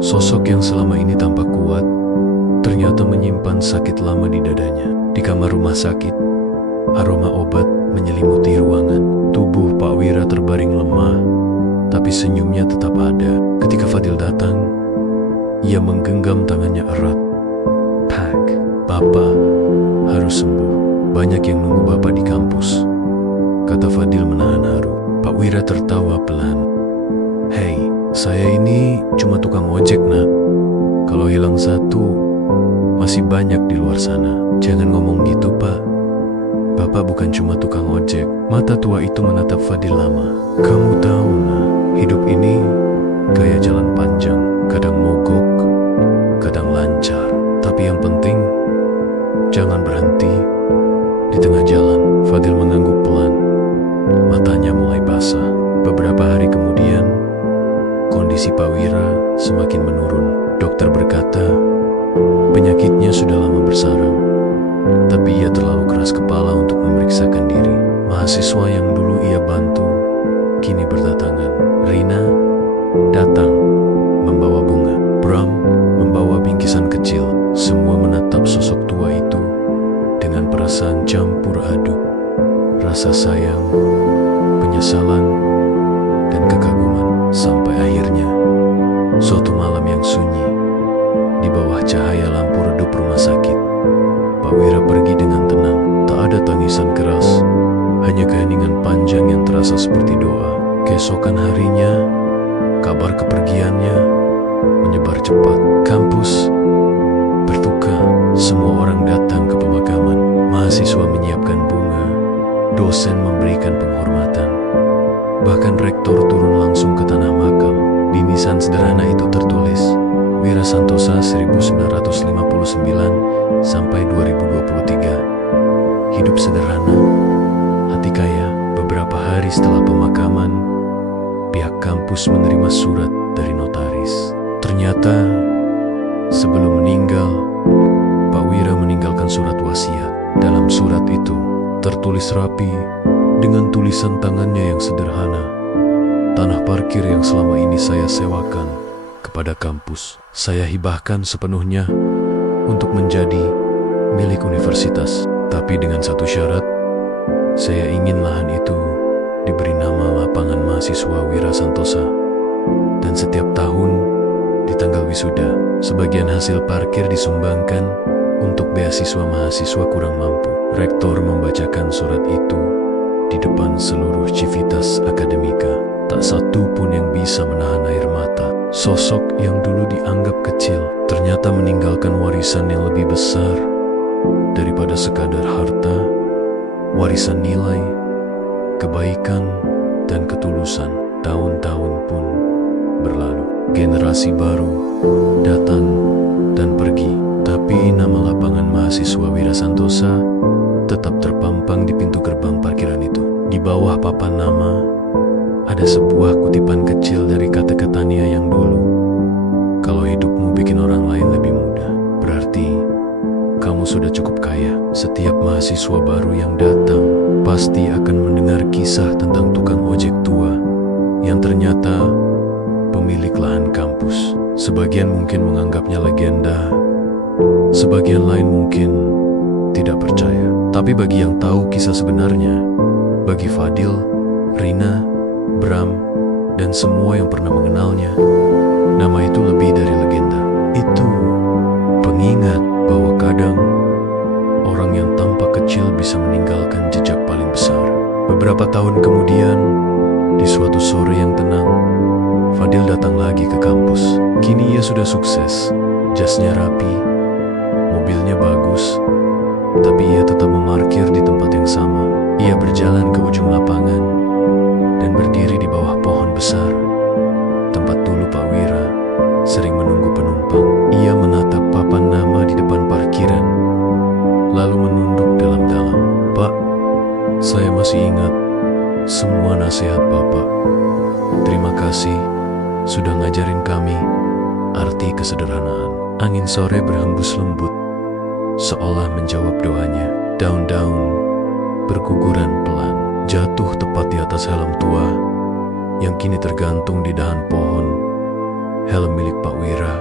sosok yang selama ini tampak kuat ternyata menyimpan sakit lama di dadanya. Di kamar rumah sakit, aroma obat menyelimuti ruangan. Tubuh Pak Wira terbaring lemah, tapi senyumnya tetap ada. Ketika Fadil datang, ia menggenggam tangannya erat. "Pak, Bapak harus sembuh. Banyak yang nunggu Bapak di kampus," kata Fadil menahan haru. Pak Wira tertawa pelan. "Hei, saya ini cuma tukang ojek, nak. Kalau hilang satu, masih banyak di luar sana." "Jangan ngomong gitu, Pak. Bapak bukan cuma tukang ojek." Mata tua itu menatap Fadil lama. "Kamu tahu, nak, hidup ini kayak jalan panjang. Kadang mogok, kadang lancar. Tapi yang penting, jangan berhenti di tengah jalan." Fadil mengangguk pelan. Matanya mulai basah. Beberapa hari kemudian, kondisi Pak Wira semakin menurun. Dokter berkata, penyakitnya sudah lama bersarang. Tapi ia terlalu keras kepala untuk memeriksakan diri. Mahasiswa yang dulu ia bantu kini berdatangan. Rina datang membawa bunga. Bram membawa bingkisan kecil. Semua menatap sosok tua itu dengan perasaan campur aduk. Rasa sayang, penyesalan, dan kekaguman. Sampai akhirnya, suatu malam yang sunyi, di bawah cahaya lampu redup rumah sakit, Pak Wira pergi dengan tenang. Tak ada tangisan keras, hanya keheningan panjang yang terasa seperti doa. Keesokan harinya, kabar kepergiannya menyebar cepat. Kampus berduka, semua orang datang ke pemakaman. Mahasiswa menyiapkan bunga, dosen memberikan penghormatan. Bahkan rektor turun langsung ke tanah makam. Di nisan sederhana itu tertulis, Wira Santosa 1959 sampai 2023. Hidup sederhana, hati kaya. Beberapa hari setelah pemakaman, pihak kampus menerima surat dari notaris. Ternyata sebelum meninggal, Pak Wira meninggalkan surat wasiat. Dalam surat itu tertulis rapi dengan tulisan tangannya yang sederhana, "Tanah parkir yang selama ini saya sewakan kepada kampus, saya hibahkan sepenuhnya untuk menjadi milik universitas. Tapi dengan satu syarat, saya ingin lahan itu diberi nama Lapangan Mahasiswa Wira Santosa. Dan setiap tahun di tanggal wisuda, sebagian hasil parkir disumbangkan untuk beasiswa mahasiswa kurang mampu." Rektor membacakan surat itu di depan seluruh Civitas Akademika. Tak satu pun yang bisa menahan air mata. Sosok yang dulu dianggap kecil ternyata meninggalkan warisan yang lebih besar daripada sekadar harta, warisan nilai, kebaikan, dan ketulusan. Tahun-tahun pun berlalu. Generasi baru datang dan pergi. Tapi nama Lapangan Mahasiswa Wira Santosa tetap terpampang di pintu gerbang parkiran itu. Di bawah papan nama, ada sebuah kutipan kecil dari kata-kata Nia yang dulu. "Kalau hidupmu bikin orang lain lebih mudah, berarti kamu sudah cukup kaya." Setiap mahasiswa baru yang datang pasti akan mendengar kisah tentang tukang ojek tua yang ternyata pemilik lahan kampus. Sebagian mungkin menganggapnya legenda, sebagian lain mungkin tidak percaya. Tapi bagi yang tahu kisah sebenarnya, bagi Fadil, Rina, Bram, dan semua yang pernah mengenalnya, nama itu lebih dari legenda. Itu pengingat bahwa kadang orang yang tampak kecil bisa meninggalkan jejak paling besar. Beberapa tahun kemudian, di suatu sore yang tenang, Fadil datang lagi ke kampus. Kini ia sudah sukses, jasnya rapi, mobilnya bagus, tapi ia tetap memarkir di tempat yang sama. Ia berjalan ke ujung lapangan, arti kesederhanaan. Angin sore berhembus lembut, seolah menjawab doanya. Daun-daun berguguran pelan, jatuh tepat di atas helm tua yang kini tergantung di dahan pohon. Helm milik Pak Wira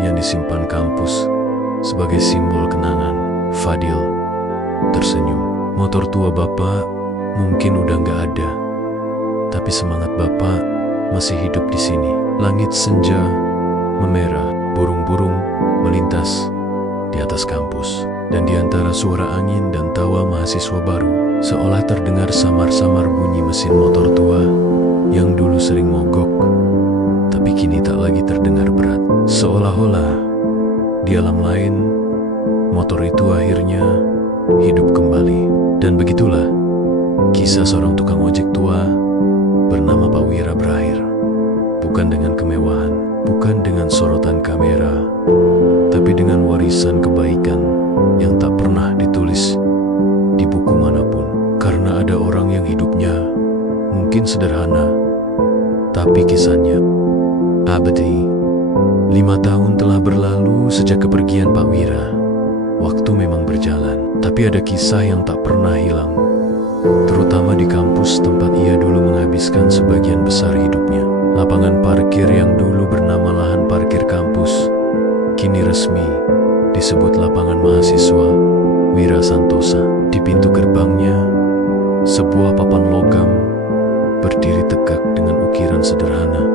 yang disimpan kampus sebagai simbol kenangan. Fadil tersenyum. Motor tua Bapak mungkin udah gak ada, tapi semangat Bapak masih hidup di sini. Langit senja memerah, burung-burung melintas di atas kampus. Dan di antara suara angin dan tawa mahasiswa baru, seolah terdengar samar-samar bunyi mesin motor tua yang dulu sering mogok, tapi kini tak lagi terdengar berat. Seolah-olah di alam lain, motor itu akhirnya hidup kembali. Dan begitulah kisah seorang tukang ojek tua bernama Pak Wira berakhir. Bukan dengan kemewahan, bukan dengan sorotan kamera, tapi dengan warisan kebaikan yang tak pernah ditulis di buku manapun. Karena ada orang yang hidupnya mungkin sederhana, tapi kisahnya abadi. 5 tahun telah berlalu sejak kepergian Pak Wira. Waktu memang berjalan, tapi ada kisah yang tak pernah hilang, terutama di kampus tempat ia dulu menghabiskan sebagian besar hidupnya. Lapangan parkir yang dulu bernama lahan parkir kampus, kini resmi disebut lapangan mahasiswa Wira Santosa. Di pintu gerbangnya, sebuah papan logam berdiri tegak dengan ukiran sederhana.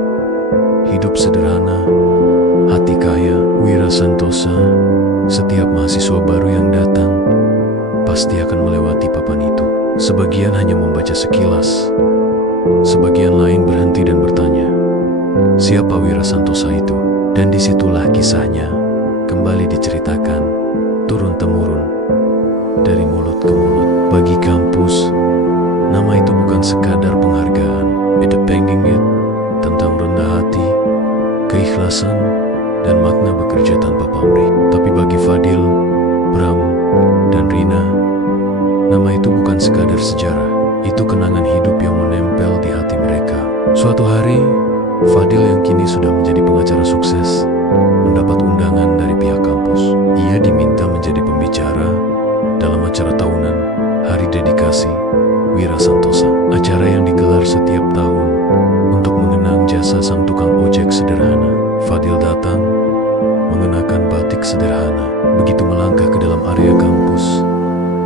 Hidup sederhana, hati kaya. Wira Santosa. Setiap mahasiswa baru yang datang pasti akan melewati papan itu. Sebagian hanya membaca sekilas, sebagian lain berhenti dan bertanya, siapa Wira Santosa itu? Dan disitulah kisahnya kembali diceritakan turun-temurun dari mulut ke mulut. Bagi kampus, nama itu bukan sekadar penghargaan. It tentang rendah hati, keikhlasan, dan makna bekerja tanpa pamrih. Tapi bagi Fadil, Bram, dan Rina, nama itu bukan sekadar sejarah. Itu kenangan hidup yang menempel di hati mereka. Suatu hari, Fadil yang kini sudah menjadi pengacara sukses mendapat undangan dari pihak kampus. Ia diminta menjadi pembicara dalam acara tahunan Hari Dedikasi Wira Santosa. Acara yang digelar setiap tahun untuk mengenang jasa sang tukang ojek sederhana. Fadil datang mengenakan batik sederhana. Begitu melangkah ke dalam area kampus,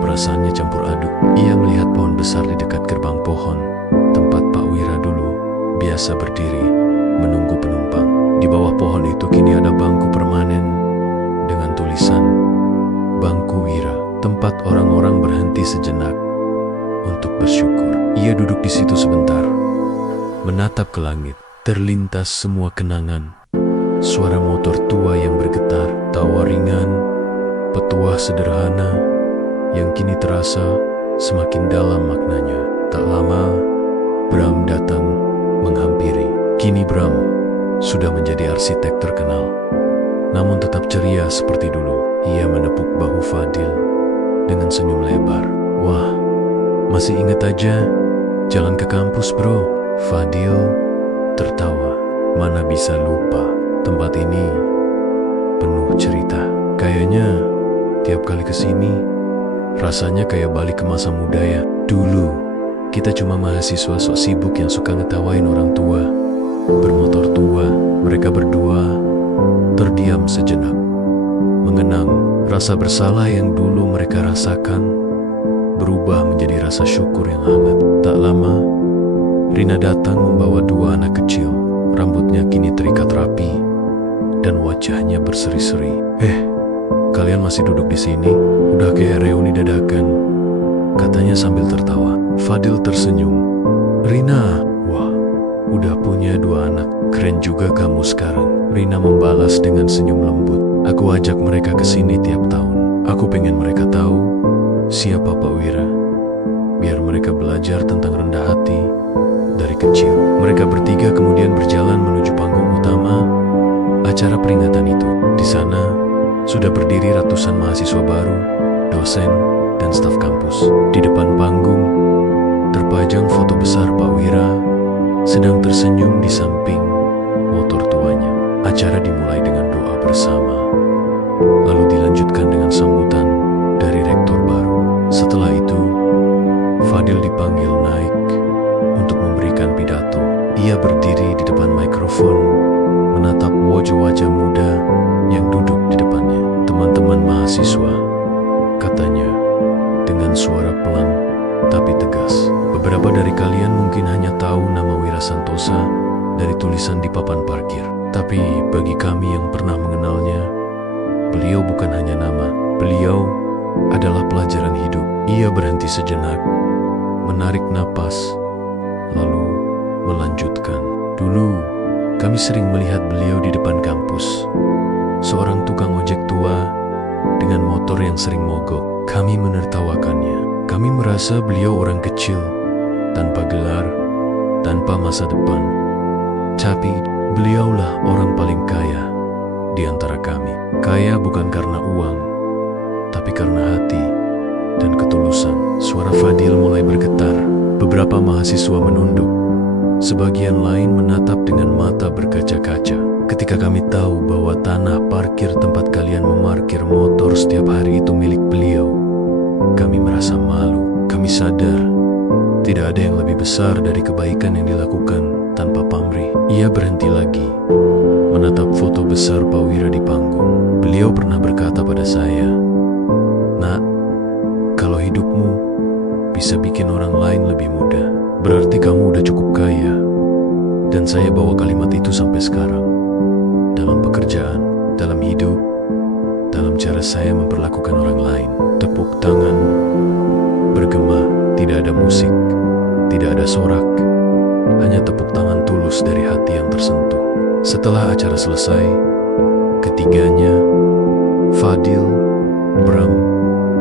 perasaannya campur aduk. Ia melihat pohon besar di dekat gerbang pohon, tempat Pak Wira dulu biasa berdiri menunggu penumpang. Di bawah pohon itu kini ada bangku permanen dengan tulisan Bangku Wira, tempat orang-orang berhenti sejenak untuk bersyukur. Ia duduk di situ sebentar, menatap ke langit. Terlintas semua kenangan. Suara motor tua yang bergetar, tawa ringan, petuah sederhana yang kini terasa semakin dalam maknanya. Tak lama, Bram datang menghampiri. Kini Bram sudah menjadi arsitek terkenal, namun tetap ceria seperti dulu. Ia menepuk bahu Fadil dengan senyum lebar. Wah, masih ingat aja jalan ke kampus, bro? Fadil tertawa. Mana bisa lupa, tempat ini penuh cerita. Kayaknya tiap kali kesini rasanya kayak balik ke masa muda ya. Dulu kita cuma mahasiswa sok sibuk yang suka ngetawain orang tua bermotor tua. Mereka berdua terdiam sejenak, mengenang rasa bersalah yang dulu mereka rasakan berubah menjadi rasa syukur yang hangat. Tak lama, Rina datang membawa 2 anak kecil. Rambutnya kini terikat rapi dan wajahnya berseri-seri. Kalian masih duduk di sini? Udah kayak reuni dadakan, katanya sambil tertawa. Fadil tersenyum. Rina, wah, udah punya 2 anak. Keren juga kamu sekarang. Rina membalas dengan senyum lembut. Aku ajak mereka ke sini tiap tahun. Aku pengen mereka tahu siapa Pak Wira, biar mereka belajar tentang rendah hati dari kecil. Mereka bertiga kemudian berjalan menuju panggung utama acara peringatan itu. Di sana sudah berdiri ratusan mahasiswa baru, dosen, dan staf kampus. Di depan panggung terpajang foto besar Pak Wira sedang tersenyum di samping motor tuanya. Acara dimulai mahasiswa, katanya, dengan suara pelan tapi tegas. Beberapa dari kalian mungkin hanya tahu nama Wira Santosa dari tulisan di papan parkir. Tapi bagi kami yang pernah mengenalnya, beliau bukan hanya nama. Beliau adalah pelajaran hidup. Ia berhenti sejenak, menarik napas, lalu melanjutkan. Dulu, kami sering melihat beliau di depan kampus. Seorang tukang ojek tua dengan motor yang sering mogok. Kami menertawakannya. Kami merasa beliau orang kecil, tanpa gelar, tanpa masa depan. Tapi beliaulah orang paling kaya di antara kami. Kaya bukan karena uang, tapi karena hati dan ketulusan. Suara Fadil mulai bergetar. Beberapa mahasiswa menunduk. Sebagian lain menatap dengan mata berkaca-kaca. Ketika kami tahu bahwa tanah parkir tempat kalian memarkir motor setiap hari itu milik beliau, kami merasa malu. Kami sadar tidak ada yang lebih besar dari kebaikan yang dilakukan tanpa pamrih. Ia berhenti lagi, menatap foto besar Pak Wira di panggung. Beliau pernah berkata pada saya, "Nak, kalau hidupmu bisa bikin orang lain lebih mudah, berarti kamu udah cukup kaya." Dan saya bawa kalimat itu sampai sekarang. Dalam pekerjaan, dalam hidup, dalam cara saya memperlakukan orang lain. Tepuk tangan bergema, tidak ada musik, tidak ada sorak, hanya tepuk tangan tulus dari hati yang tersentuh. Setelah acara selesai, ketiganya, Fadil, Bram,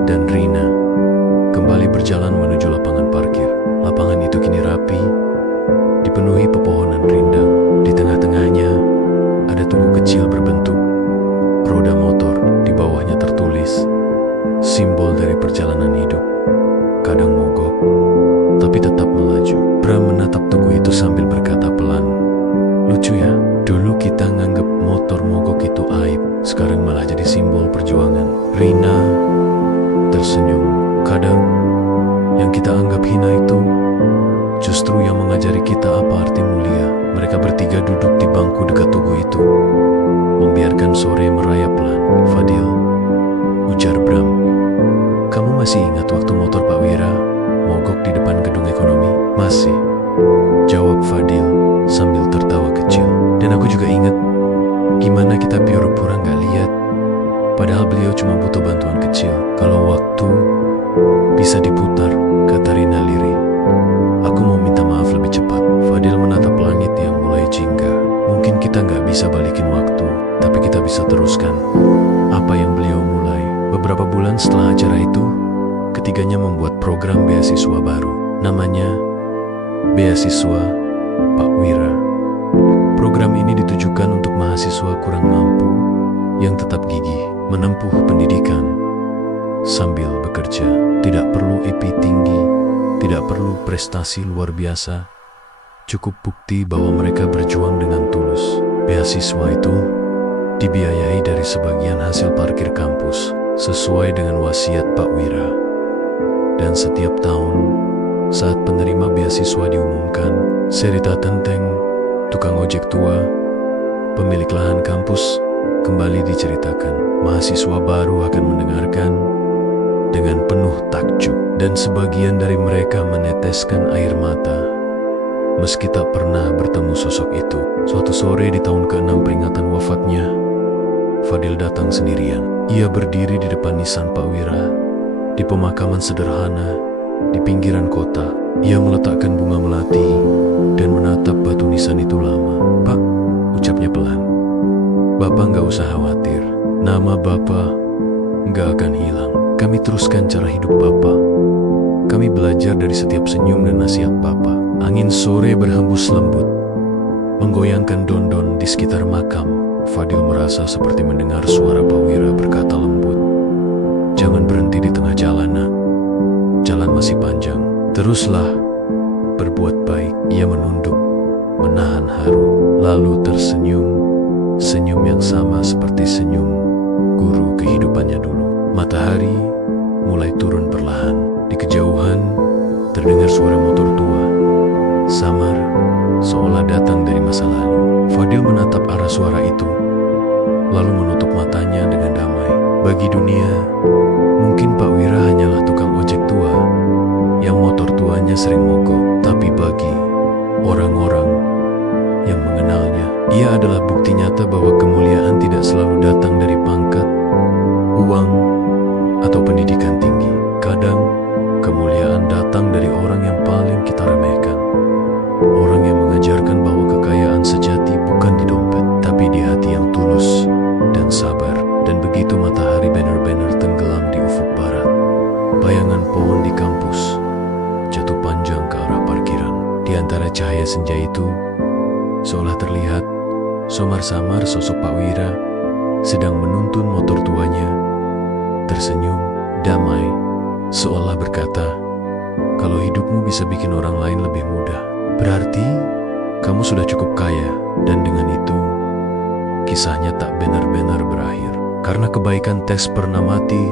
dan Rina, kembali berjalan menuju lapangan parkir. Lapangan itu kini rapi, dipenuhi pepohonan rindang. Di tengah-tengahnya ada tugu kecil berbentuk roda motor. Di bawahnya tertulis simbol dari perjalanan hidup. Kadang mogok, tapi tetap melaju. Bram menatap tugu itu sambil berkata pelan, "Lucu ya, dulu kita nganggep motor mogok itu aib, sekarang malah jadi simbol perjuangan." Rina tersenyum. Kadang yang kita anggap hina itu justru yang mengajari kita apa arti mulia. Mereka bertiga duduk di bangku dekat tugu itu, membiarkan sore merayap pelan. "Fadil," ujar Bram, "kamu masih ingat waktu motor Pak Wira mogok di depan gedung ekonomi?" "Masih," jawab Fadil sambil tertawa kecil. "Dan aku juga ingat gimana kita pura-pura gak lihat, padahal beliau cuma butuh bantuan kecil. Kalau waktu bisa diputar," kata Rina lirih, "aku mau minta maaf lebih cepat." Fadil menatap langit yang mulai jingga. Mungkin kita gak bisa balikin waktu, tapi kita bisa teruskan apa yang beliau mulai. Beberapa bulan setelah acara itu, ketiganya membuat program beasiswa baru. Namanya Beasiswa Pak Wira. Program ini ditujukan untuk mahasiswa kurang mampu yang tetap gigih menempuh pendidikan sambil bekerja. Tidak perlu IP tinggi, tidak perlu prestasi luar biasa, cukup bukti bahwa mereka berjuang dengan tulus. Beasiswa itu dibiayai dari sebagian hasil parkir kampus, sesuai dengan wasiat Pak Wira. Dan setiap tahun, saat penerima beasiswa diumumkan, Serita Tenteng, tukang ojek tua, pemilik lahan kampus, kembali diceritakan. Mahasiswa baru akan mendengarkan dengan penuh takjub, dan sebagian dari mereka meneteskan air mata meski tak pernah bertemu sosok itu. Suatu sore di tahun ke-6 peringatan wafatnya, Fadil datang sendirian. Ia berdiri di depan nisan Pak Wira di pemakaman sederhana di pinggiran kota. Ia meletakkan bunga melati dan menatap batu nisan itu lama. "Pak," ucapnya pelan, "Bapak gak usah khawatir. Nama Bapak gak akan hilang. Kami teruskan cara hidup Bapak. Kami belajar dari setiap senyum dan nasihat Bapak." Angin sore berhembus lembut, menggoyangkan dondon di sekitar makam. Fadil merasa seperti mendengar suara Pak Wira berkata lembut, "Jangan berhenti di tengah jalan, Nak. Jalan masih panjang. Teruslah berbuat baik." Ia menunduk, menahan haru, lalu tersenyum, senyum yang sama seperti senyum guru kehidupannya dulu. Matahari mulai turun perlahan. Di kejauhan terdengar suara motor tua, samar, seolah datang dari masa lalu. Fadil menatap arah suara itu, lalu menutup matanya dengan damai. Bagi dunia, mungkin Pak Wira hanyalah tukang ojek tua yang motor tuanya sering mogok. Tapi bagi orang-orang yang mengenalnya, ia adalah bukti nyata bahwa kemuliaan tidak selalu datang dari pangkat, uang, atau pendidikan tinggi. Kadang, kemuliaan datang dari orang yang paling kita remehkan. Orang yang mengajarkan bahwa kekayaan sejati bukan di dompet, tapi di hati yang tulus dan sabar. Dan begitu matahari benar-benar tenggelam di ufuk barat, bayangan pohon di kampus jatuh panjang ke arah parkiran. Di antara cahaya senja itu, seolah terlihat samar-samar sosok Pak Wira sedang menuntun motor tuanya, tersenyum, damai, seolah berkata, "Kalau hidupmu bisa bikin orang lain lebih mudah, berarti kamu sudah cukup kaya." Dan dengan itu, kisahnya tak benar-benar berakhir. Karena kebaikan teks pernah mati,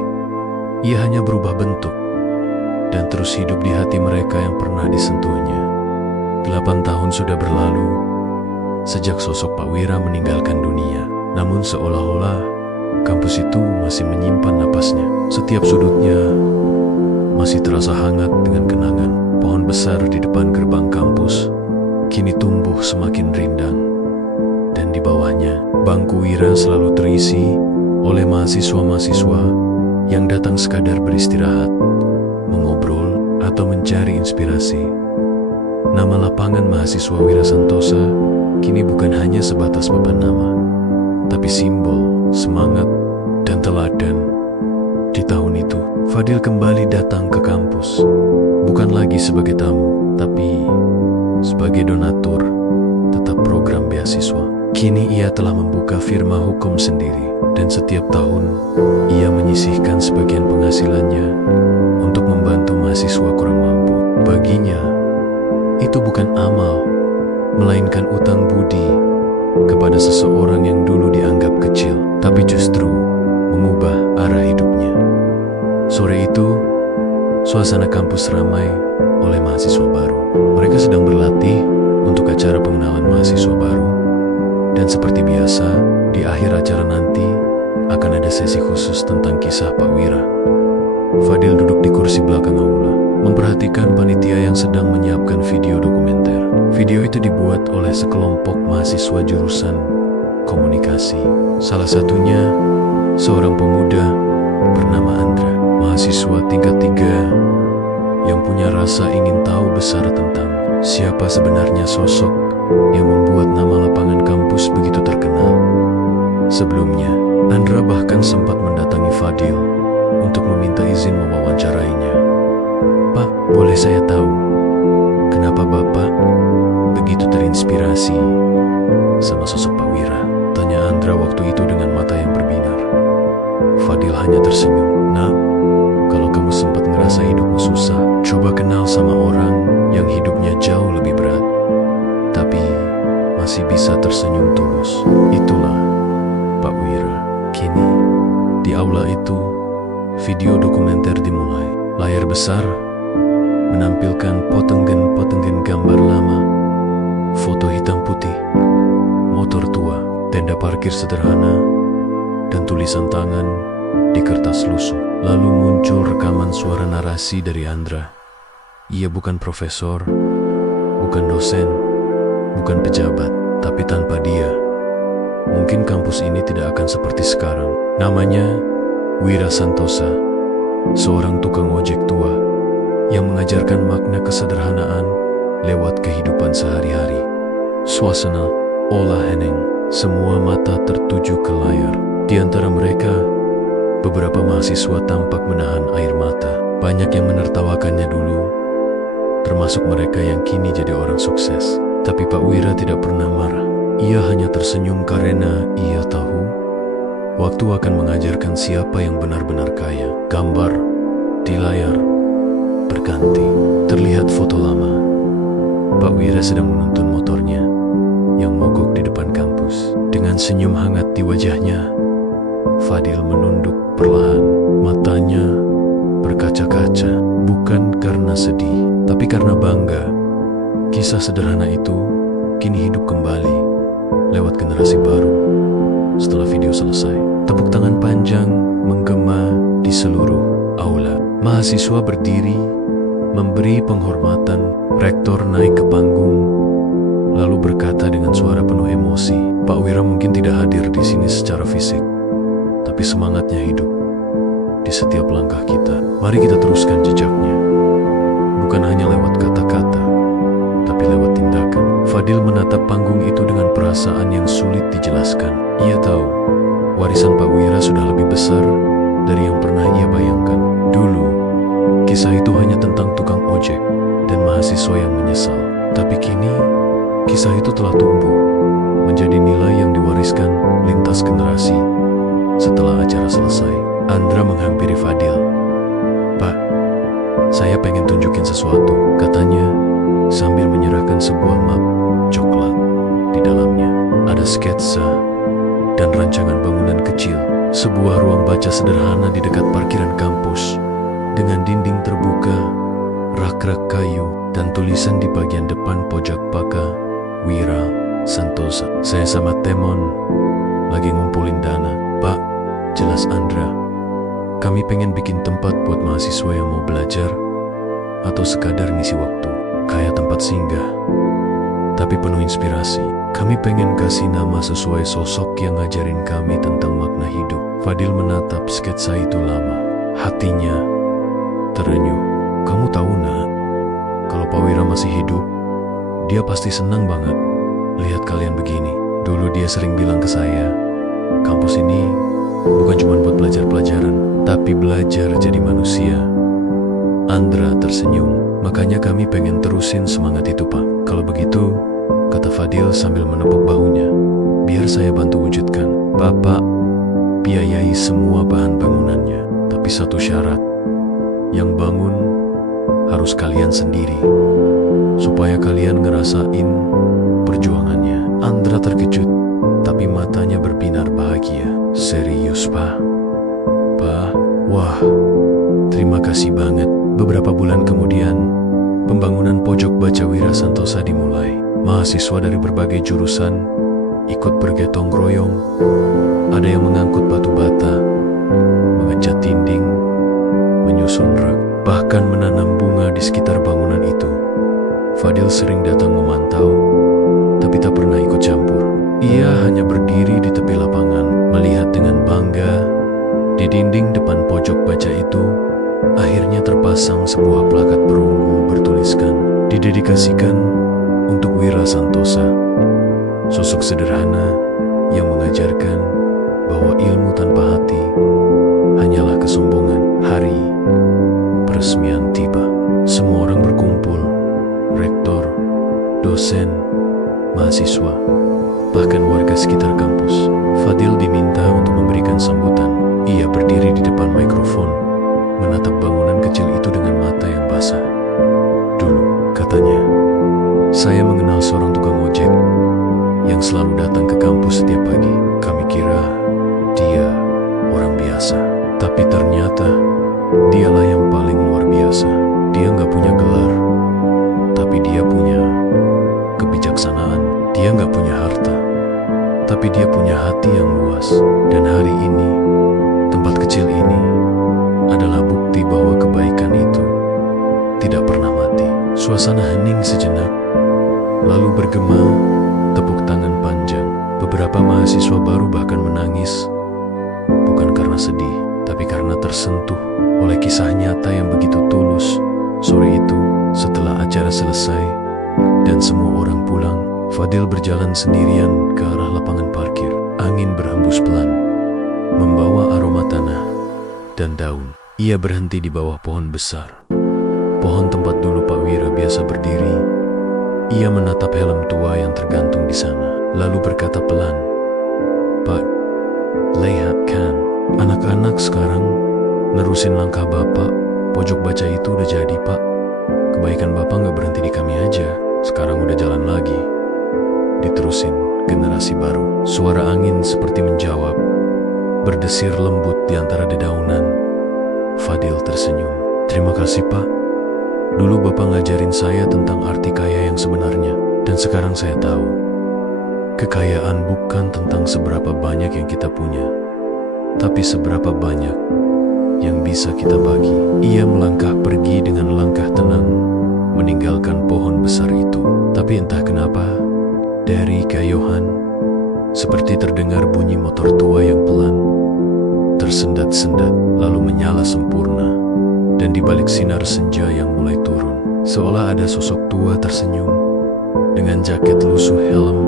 ia hanya berubah bentuk dan terus hidup di hati mereka yang pernah disentuhnya. 8 tahun sudah berlalu sejak sosok Pak Wira meninggalkan dunia. Namun seolah-olah kampus itu masih menyimpan napasnya. Setiap sudutnya masih terasa hangat dengan kenangan. Pohon besar di depan gerbang kampus kini tumbuh semakin rindang. Dan di bawahnya, bangku Wira selalu terisi oleh mahasiswa-mahasiswa yang datang sekadar beristirahat, mengobrol, atau mencari inspirasi. Nama lapangan mahasiswa Wira Santosa kini bukan hanya sebatas papan nama, tapi simbol, semangat, dan teladan. Di tahun itu, Fadil kembali datang ke kampus, bukan lagi sebagai tamu, tapi sebagai donatur tetap program beasiswa. Kini ia telah membuka firma hukum sendiri, dan setiap tahun ia menyisihkan sebagian penghasilannya untuk membantu mahasiswa kurang mampu. Baginya, itu bukan amal, melainkan utang budi kepada seseorang yang dulu dianggap kecil, tapi justru mengubah arah hidupnya. Sore itu, suasana kampus ramai oleh mahasiswa baru. Mereka sedang berlatih untuk acara pengenalan mahasiswa baru. Dan seperti biasa, di akhir acara nanti akan ada sesi khusus tentang kisah Pak Wira. Fadil duduk di kursi belakang aula, memperhatikan panitia yang sedang menyiapkan video dokumenter. Video itu dibuat oleh sekelompok mahasiswa jurusan komunikasi. Salah satunya, seorang pemuda bernama Andra, mahasiswa tingkat 3 yang punya rasa ingin tahu besar tentang siapa sebenarnya sosok yang membuat nama lapangan kampus begitu terkenal. Sebelumnya, Andra bahkan sempat mendatangi Fadil untuk meminta izin mewawancarainya. "Pak, boleh saya tahu kenapa Bapak begitu terinspirasi sama sosok Pak Wira?" tanya Andra waktu itu dengan mata yang berbinar. Fadil hanya tersenyum. "Nak, kalau kamu sempat ngerasa hidupmu susah, coba kenal sama orang yang hidupnya jauh lebih berat, tapi masih bisa tersenyum tulus. Itulah Pak Wira." Kini, di aula itu, video dokumenter dimulai. Layar besar menampilkan potenggen-potenggen gambar lama, foto hitam putih, motor tua, tenda parkir sederhana, dan tulisan tangan di kertas lusuh. Lalu muncul rekaman suara narasi dari Andra. Ia bukan profesor, bukan dosen, bukan pejabat, tapi tanpa dia, mungkin kampus ini tidak akan seperti sekarang. Namanya Wira Santosa, seorang tukang ojek tua yang mengajarkan makna kesederhanaan lewat kehidupan sehari-hari. Suasana olah hening, semua mata tertuju ke layar. Di antara mereka, beberapa mahasiswa tampak menahan air mata. Banyak yang menertawakannya dulu, termasuk mereka yang kini jadi orang sukses. Tapi Pak Wira tidak pernah marah. Ia hanya tersenyum karena ia tahu waktu akan mengajarkan siapa yang benar-benar kaya. Gambar di layar berganti. Terlihat foto lama. Pak Wira sedang menuntun motornya yang mogok di depan kampus. Dengan senyum hangat di wajahnya, Fadil menunduk perlahan. Matanya berkaca-kaca, bukan karena sedih, tapi karena bangga. Kisah sederhana itu kini hidup kembali lewat generasi baru. Setelah video selesai, tepuk tangan panjang menggema di seluruh aula. Mahasiswa berdiri, memberi penghormatan. Rektor naik ke panggung, lalu berkata dengan suara penuh emosi, "Pak Wira mungkin tidak hadir di sini secara fisik, tapi semangatnya hidup di setiap langkah kita. Mari kita teruskan jejaknya, bukan hanya lewat kata-kata, tapi lewat tindakan." Fadil menatap panggung itu dengan perasaan yang sulit dijelaskan. Ia tahu, warisan Pak Wira sudah lebih besar dari yang pernah ia bayangkan. Dulu, kisah itu hanya tentang tukang ojek dan mahasiswa yang menyesal. Tapi kini, kisah itu telah tumbuh menjadi nilai yang diwariskan lintas generasi. Setelah acara selesai, Andra menghampiri Fadil. "Pak, saya pengen tunjukin sesuatu," katanya sambil menyerahkan sebuah map coklat. Di dalamnya ada sketsa dan rancangan bangunan kecil. Sebuah ruang baca sederhana di dekat parkiran kampus dengan dinding terbuka, rak-rak kayu, dan tulisan di bagian depan pojok Paka Wira Santosa. "Saya sama Temon lagi ngumpulin dana." "Pak," jelas Andra, "kami pengen bikin tempat buat mahasiswa yang mau belajar atau sekadar ngisi waktu, kayak tempat singgah, tapi penuh inspirasi. Kami pengen kasih nama sesuai sosok yang ngajarin kami tentang makna hidup." Fadil menatap sketsa itu lama. Hatinya terenyuh. "Kamu tahu, Nak, kalau Pak Wira masih hidup, dia pasti senang banget lihat kalian begini. Dulu dia sering bilang ke saya, kampus ini bukan cuma buat belajar pelajaran, tapi belajar jadi manusia." Andra tersenyum. "Makanya kami pengen terusin semangat itu, Pak." "Kalau begitu," kata Fadil sambil menepuk bahunya, "biar saya bantu wujudkan. Bapak biayai semua bahan bangunannya, tapi satu syarat, yang bangun harus kalian sendiri, supaya kalian ngerasain perjuangannya." Andra terkejut, tapi matanya berbinar bahagia. "Serius, Pak?" "Pak, wah, terima kasih banget." Beberapa bulan kemudian, pembangunan pojok baca Wira Santosa dimulai. Mahasiswa dari berbagai jurusan ikut bergotong royong. Ada yang mengangkut batu bata, mengecat dinding, menyusun rak, bahkan menanam bunga di sekitar bangunan itu. Fadil sering datang memantau, tapi tak pernah ikut campur. Ia hanya berdiri di tepi lapangan, melihat dengan bangga. Di dinding depan pojok baca itu, akhirnya terpasang sebuah plakat perunggu bertuliskan, "Didedikasikan untuk Wira Santosa." Sosok sederhana yang mengajarkan bahwa ilmu tanpa hati hanyalah kesombongan. Hari peresmian tiba. Semua orang berkumpul, rektor, dosen, mahasiswa, bahkan warga sekitar kampus. Fadil diminta untuk memberikan sambutan. Ia berdiri di depan mikrofon, menatap bangunan kecil itu dengan mata yang basah. "Dulu," katanya, "saya mengenal seorang tukang ojek yang selalu datang ke kampus setiap pagi. Kami kira dia orang biasa, tapi ternyata dialah yang paling luar biasa. Dia nggak punya gelar, tapi dia punya kebijaksanaan. Dia nggak punya harta, tapi dia punya hati yang luas. Dan hari ini, tempat kecil ini adalah bukti bahwa kebaikan itu tidak pernah mati." Suasana hening sejenak, lalu bergema tepuk tangan panjang. Beberapa mahasiswa baru bahkan menangis, bukan karena sedih, tapi karena tersentuh oleh kisah nyata yang begitu tulus. Sore itu, setelah acara selesai dan semua orang pulang, Fadil berjalan sendirian ke arah lapangan parkir. Angin berhembus pelan, membawa aroma tanah dan daun. Ia berhenti di bawah pohon besar, pohon tempat dulu Pak Wira biasa berdiri. Ia menatap helm tua yang tergantung di sana, lalu berkata pelan, "Pak, lihat kan, anak-anak sekarang nerusin langkah Bapak. Pojok baca itu udah jadi, Pak. Kebaikan Bapak nggak berhenti di kami aja, sekarang udah jalan lagi. Diterusin generasi baru." Suara angin seperti menjawab, berdesir lembut di antara dedaunan. Fadil tersenyum. "Terima kasih, Pak. Dulu Bapak ngajarin saya tentang arti kaya yang sebenarnya, dan sekarang saya tahu, kekayaan bukan tentang seberapa banyak yang kita punya, Tapi seberapa banyak yang bisa kita bagi? Ia melangkah pergi dengan langkah tenang, meninggalkan pohon besar itu. Tapi entah kenapa, dari kejauhan, seperti terdengar bunyi motor tua yang pelan, tersendat-sendat, lalu menyala sempurna. Dan di balik sinar senja yang mulai turun, seolah ada sosok tua tersenyum, dengan jaket lusuh, helm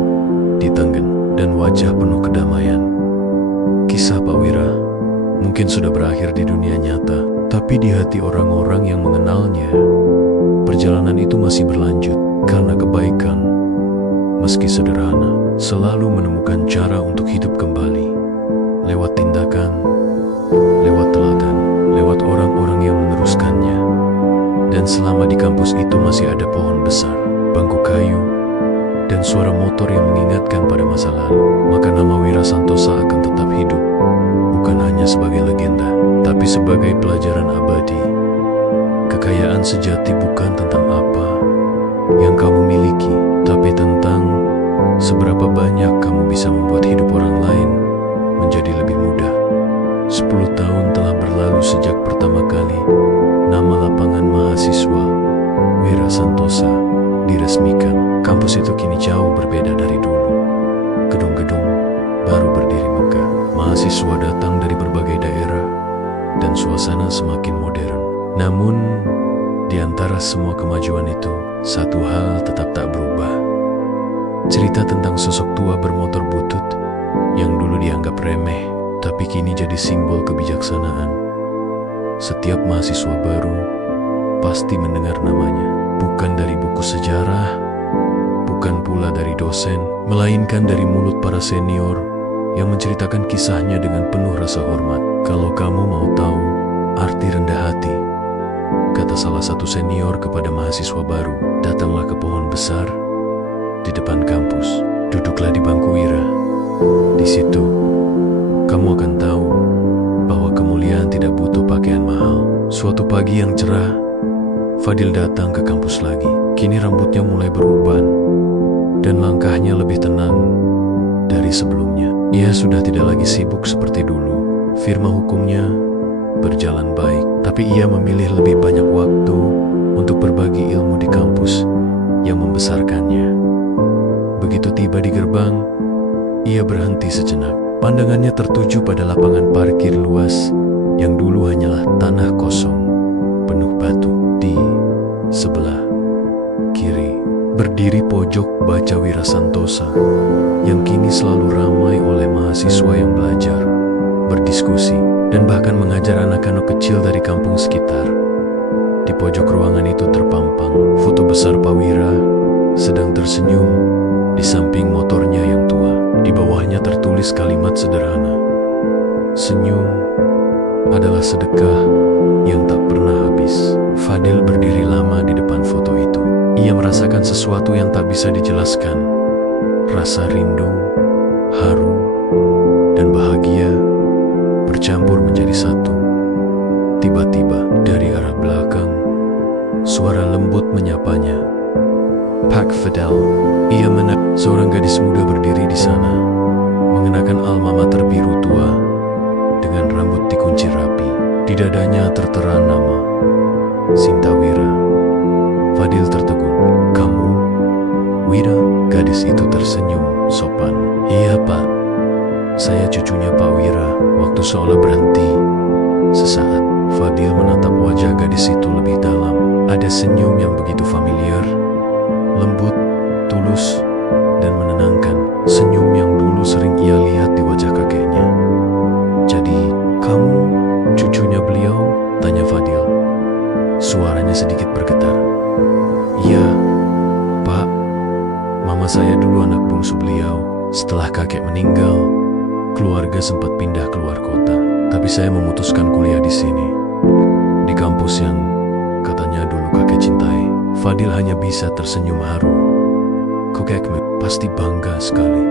ditenggen, dan wajah penuh kedamaian. Kisah Pak Wira mungkin sudah berakhir di dunia nyata, tapi di hati orang-orang yang mengenalnya, perjalanan itu masih berlanjut. Karena kebaikan, meski sederhana, selalu menemukan cara untuk hidup kembali. Lewat tindakan, lewat teladan, lewat orang-orang yang meneruskannya. Dan selama di kampus itu masih ada pohon besar, bangku kayu, dan suara motor yang mengingatkan pada masa lalu, maka nama Wira Santosa akan tetap hidup. Bukan hanya sebagai legenda, tapi sebagai pelajaran abadi. Kekayaan sejati bukan tentang apa yang kamu miliki, tapi tentang seberapa banyak kamu bisa membuat hidup orang lain menjadi lebih mudah. 10 tahun telah berlalu sejak pertama kali nama lapangan mahasiswa Wira Santosa diresmikan. Kampus itu kini jauh berbeda dari dulu. Gedung-gedung baru berdiri megah. Mahasiswa datang dari berbagai daerah dan suasana semakin modern. Namun, di antara semua kemajuan itu, satu hal tetap tak berubah. Cerita tentang sosok tua bermotor butut yang dulu dianggap remeh, tapi kini jadi simbol kebijaksanaan. Setiap mahasiswa baru pasti mendengar namanya, bukan dari buku sejarah, bukan pula dari dosen, melainkan dari mulut para senior yang menceritakan kisahnya dengan penuh rasa hormat. Kalau kamu mau tahu arti rendah hati, kata salah satu senior kepada mahasiswa baru, datanglah ke pohon besar di depan kampus. Duduklah di bangku Wira. Di situ, kamu akan tahu bahwa kemuliaan tidak butuh pakaian mahal. Suatu pagi yang cerah, Fadil datang ke kampus lagi. Kini rambutnya mulai beruban dan langkahnya lebih tenang dari sebelumnya. Ia sudah tidak lagi sibuk seperti dulu. Firma hukumnya berjalan baik, tapi ia memilih lebih banyak waktu untuk berbagi ilmu di kampus yang membesarkannya. Begitu tiba di gerbang, ia berhenti sejenak. Pandangannya tertuju pada lapangan parkir luas yang dulu hanyalah tanah kosong, penuh batu. Di sebelah kiri, berdiri pojok baca Wira Santosa yang kini selalu ramai oleh mahasiswa yang belajar, berdiskusi, dan bahkan mengajar anak-anak kecil dari kampung sekitar. Di pojok ruangan itu terpampang foto besar Pak Wira sedang tersenyum di samping motornya yang tua. Di bawahnya tertulis kalimat sederhana, "Senyum adalah sedekah yang tak pernah habis." Fadil berdiri lama di depan foto itu. Ia merasakan sesuatu yang tak bisa dijelaskan. Rasa rindu, haru, dan bahagia bercampur menjadi satu. Tiba-tiba dari arah belakang, suara lembut menyapanya. "Pak Fidel." Ia seorang gadis muda berdiri di sana, mengenakan alma mater biru tua dengan rambut dikunci rapi. Di dadanya tertera nama Sinta Wira. Fadil tertegun. "Kamu, Wira?" Gadis itu tersenyum sopan. "Iya, Pak. Saya cucunya Pak Wira." Waktu seolah berhenti sesaat. Fadil menatap wajah gadis itu lebih dalam. Ada senyum yang begitu familiar, lembut, tulus, dan menenangkan. Senyum yang dulu sering ia lihat di wajah kakeknya. "Jadi, kamu cucunya beliau?" tanya Fadil. Suaranya sedikit bergetar. "Iya, Pak. Mama saya dulu anak bungsu beliau. Setelah kakek meninggal, keluarga sempat pindah keluar kota. Tapi saya memutuskan kuliah di sini, di kampus yang katanya dulu kakek cintai." Fadil hanya bisa tersenyum haru. "Kakekmu pasti bangga sekali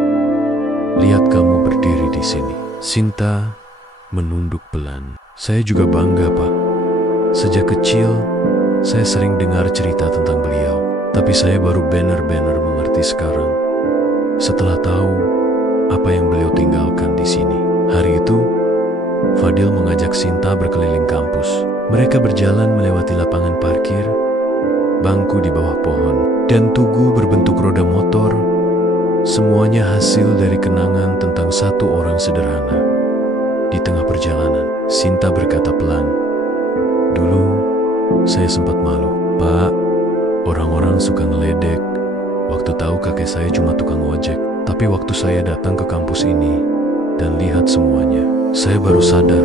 lihat kamu berdiri di sini." Sinta menunduk pelan. "Saya juga bangga, Pak. Sejak kecil, saya sering dengar cerita tentang beliau. Tapi saya baru benar-benar mengerti sekarang, setelah tahu apa yang beliau tinggalkan di sini. Hari itu, Fadil mengajak Sinta berkeliling kampus. Mereka berjalan melewati lapangan parkir, bangku di bawah pohon, dan tugu berbentuk roda motor. Semuanya hasil dari kenangan tentang satu orang sederhana. Di tengah perjalanan, Sinta berkata pelan, "Dulu, saya sempat malu. Pak, orang-orang suka ngeledek waktu tahu kakek saya cuma tukang ojek. Tapi waktu saya datang ke kampus ini dan lihat semuanya, saya baru sadar,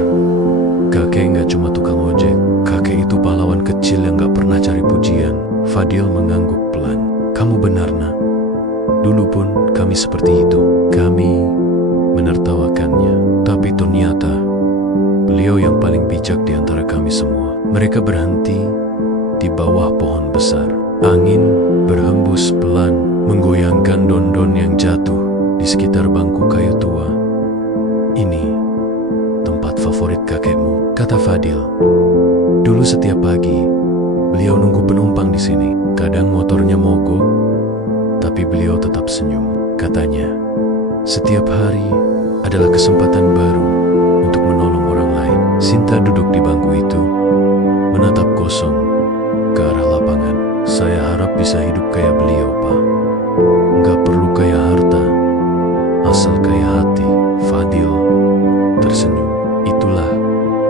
kakek nggak cuma tukang ojek. Kakek itu pahlawan kecil yang nggak pernah cari pujian." Fadil mengangguk pelan. "Kamu benar, Nak. Dulu pun kami seperti itu." Kami menertawakannya. Tapi ternyata beliau yang paling bijak di antara kami semua. Mereka berhenti di bawah pohon besar. Angin berhembus pelan, menggoyangkan daun-daun yang jatuh di sekitar bangku kayu tua. "Ini tempat favorit kakekmu," kata Fadil. "Dulu setiap pagi, beliau nunggu penumpang di sini. Kadang motornya mogok, tapi beliau tetap senyum. Katanya, setiap hari adalah kesempatan baru untuk menolong orang lain." Sinta duduk di bangku itu, menatap kosong ke arah lapangan. "Saya harap bisa hidup kayak beliau, Pak. Nggak perlu kaya harta, asal kaya hati." Fadil tersenyum. "Itulah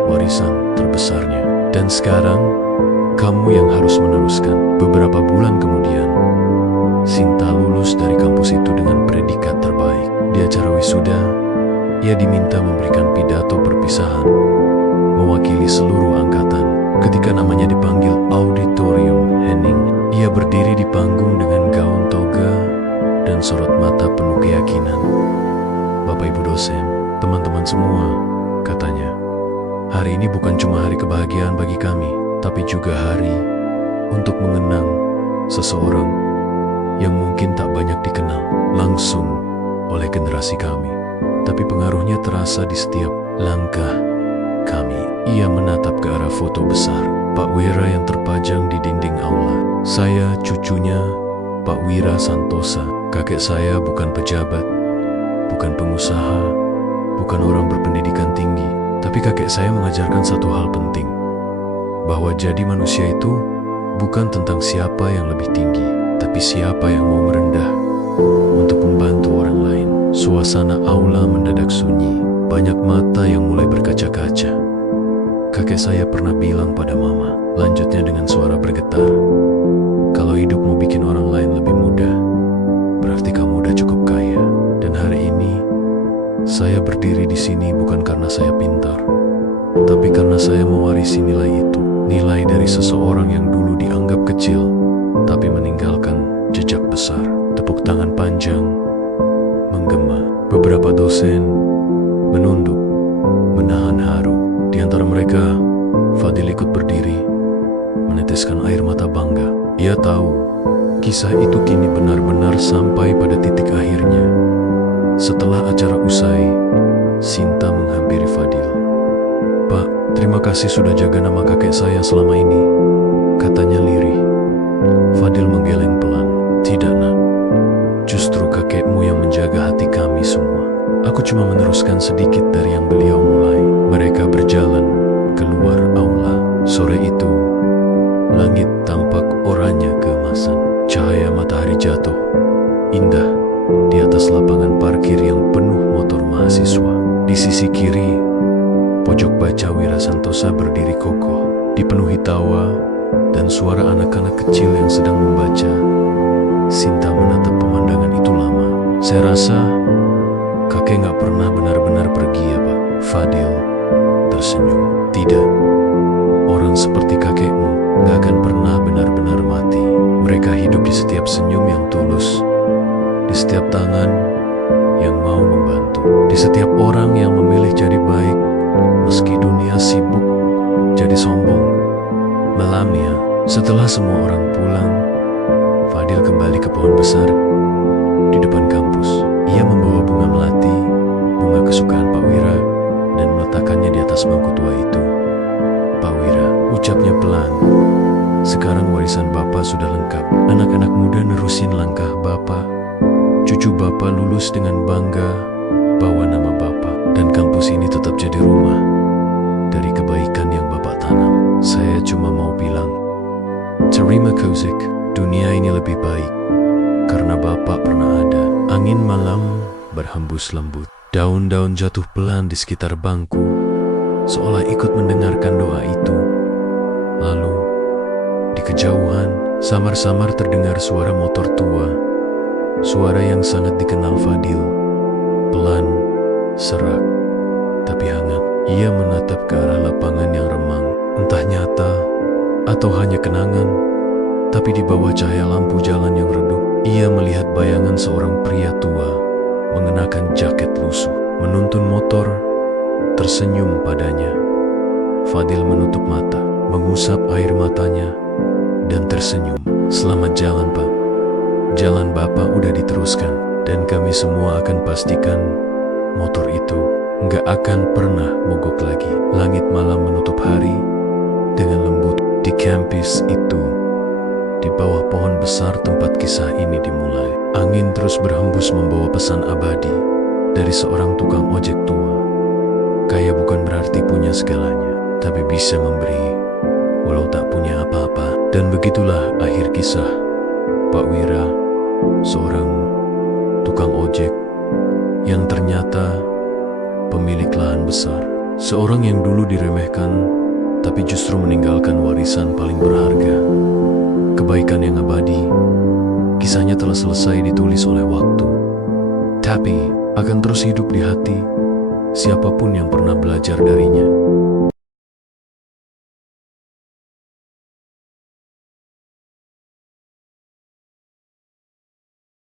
warisan terbesarnya. Dan sekarang, kamu yang harus meneruskan." Beberapa bulan kemudian, Sinta lulus dari kampus itu dengan predikat terbaik. Di acara wisuda, ia diminta memberikan pidato perpisahan, mewakili seluruh angkatan. Ketika namanya dipanggil Auditorium Henning, ia berdiri di panggung dengan gaun toga dan sorot mata penuh keyakinan. "Bapak Ibu dosen, teman-teman semua," katanya, "hari ini bukan cuma hari kebahagiaan bagi kami, tapi juga hari untuk mengenang seseorang yang mungkin tak banyak dikenal langsung oleh generasi kami, tapi pengaruhnya terasa di setiap langkah kami." Ia menatap ke arah foto besar Pak Wira yang terpajang di dinding aula. "Saya cucunya Pak Wira Santosa. Kakek saya bukan pejabat, bukan pengusaha, bukan orang berpendidikan tinggi. Tapi kakek saya mengajarkan satu hal penting, bahwa jadi manusia itu bukan tentang siapa yang lebih tinggi, tapi siapa yang mau merendah untuk membantu orang lain." Suasana aula mendadak sunyi. Banyak mata yang mulai berkaca-kaca. "Kakek saya pernah bilang pada Mama," lanjutnya dengan suara bergetar, "kalau hidupmu bikin orang lain lebih mudah, berarti kamu udah cukup kaya. Dan hari ini, saya berdiri di sini bukan karena saya pintar, tapi karena saya mewarisi nilai itu. Nilai dari seseorang yang dulu dianggap kecil, tapi meninggalkan jejak besar." Tepuk tangan panjang menggema. Beberapa dosen menunduk, menahan haru. Di antara mereka, Fadil ikut berdiri, meneteskan air mata bangga. Ia tahu, kisah itu kini benar-benar sampai pada titik akhirnya. Setelah acara usai, Sinta menghampiri Fadil. "Pak, terima kasih sudah jaga nama kakek saya selama ini," katanya lirih. Fadil menggeleng pelan. "Tidak, Nak. Justru kakekmu yang menjaga hati kami semua. Aku cuma meneruskan sedikit dari yang beliau mulai." Mereka berjalan keluar aula. Sore itu, langit tampak oranye keemasan. Cahaya matahari jatuh indah di atas lapangan parkir yang penuh motor mahasiswa. Di sisi kiri, pojok baca Wira Santosa berdiri kokoh, dipenuhi tawa dan suara anak-anak kecil yang sedang membaca. Sinta menatap pemandangan itu lama. "Saya rasa kakek nggak pernah benar-benar pergi ya, Pak?" Fadil tersenyum. "Tidak. Orang seperti kakekmu nggak akan pernah benar-benar mati. Mereka hidup di setiap senyum yang tulus, di setiap tangan yang mau membantu, di setiap orang yang memilih jadi baik, meski dunia sibuk jadi sombong." Malamnya, setelah semua orang pulang, Fadil kembali ke pohon besar di depan kampus. Ia membawa bunga melati, bunga kesukaan Pak Wira, dan meletakkannya di atas bangku tua itu. "Pak Wira," ucapnya pelan, "sekarang warisan Bapak sudah lengkap. Anak-anak muda nerusin langkah Bapak. Cucu Bapak lulus dengan bangga bawa nama Bapak. Dan kampus ini tetap jadi rumah Terima Kozik, dunia ini lebih baik karena Bapak pernah ada. Angin malam berhembus lembut. Daun-daun jatuh pelan di sekitar bangku, seolah ikut mendengarkan doa itu. Lalu, di kejauhan, samar-samar terdengar suara motor tua. Suara yang sangat dikenal Fadil. Pelan, serak, tapi hangat. Ia menatap ke arah lapangan yang remang. Entah nyata atau hanya kenangan, tapi di bawah cahaya lampu jalan yang redup, ia melihat bayangan seorang pria tua mengenakan jaket lusuh, menuntun motor, tersenyum padanya. Fadil menutup mata, mengusap air matanya, dan tersenyum. Selamat jalan, Pak. Jalan Bapak udah diteruskan, dan kami semua akan pastikan motor itu nggak akan pernah mogok lagi. Langit malam menutup hari dengan lembut. Di kampus itu, di bawah pohon besar tempat kisah ini dimulai, angin terus berhembus membawa pesan abadi dari seorang tukang ojek tua. Kaya bukan berarti punya segalanya, tapi bisa memberi walau tak punya apa-apa. Dan begitulah akhir kisah Pak Wira, seorang tukang ojek yang ternyata pemilik lahan besar. Seorang yang dulu diremehkan, tapi justru meninggalkan warisan paling berharga. Kebaikan yang abadi, kisahnya telah selesai ditulis oleh waktu, tapi akan terus hidup di hati siapapun yang pernah belajar darinya.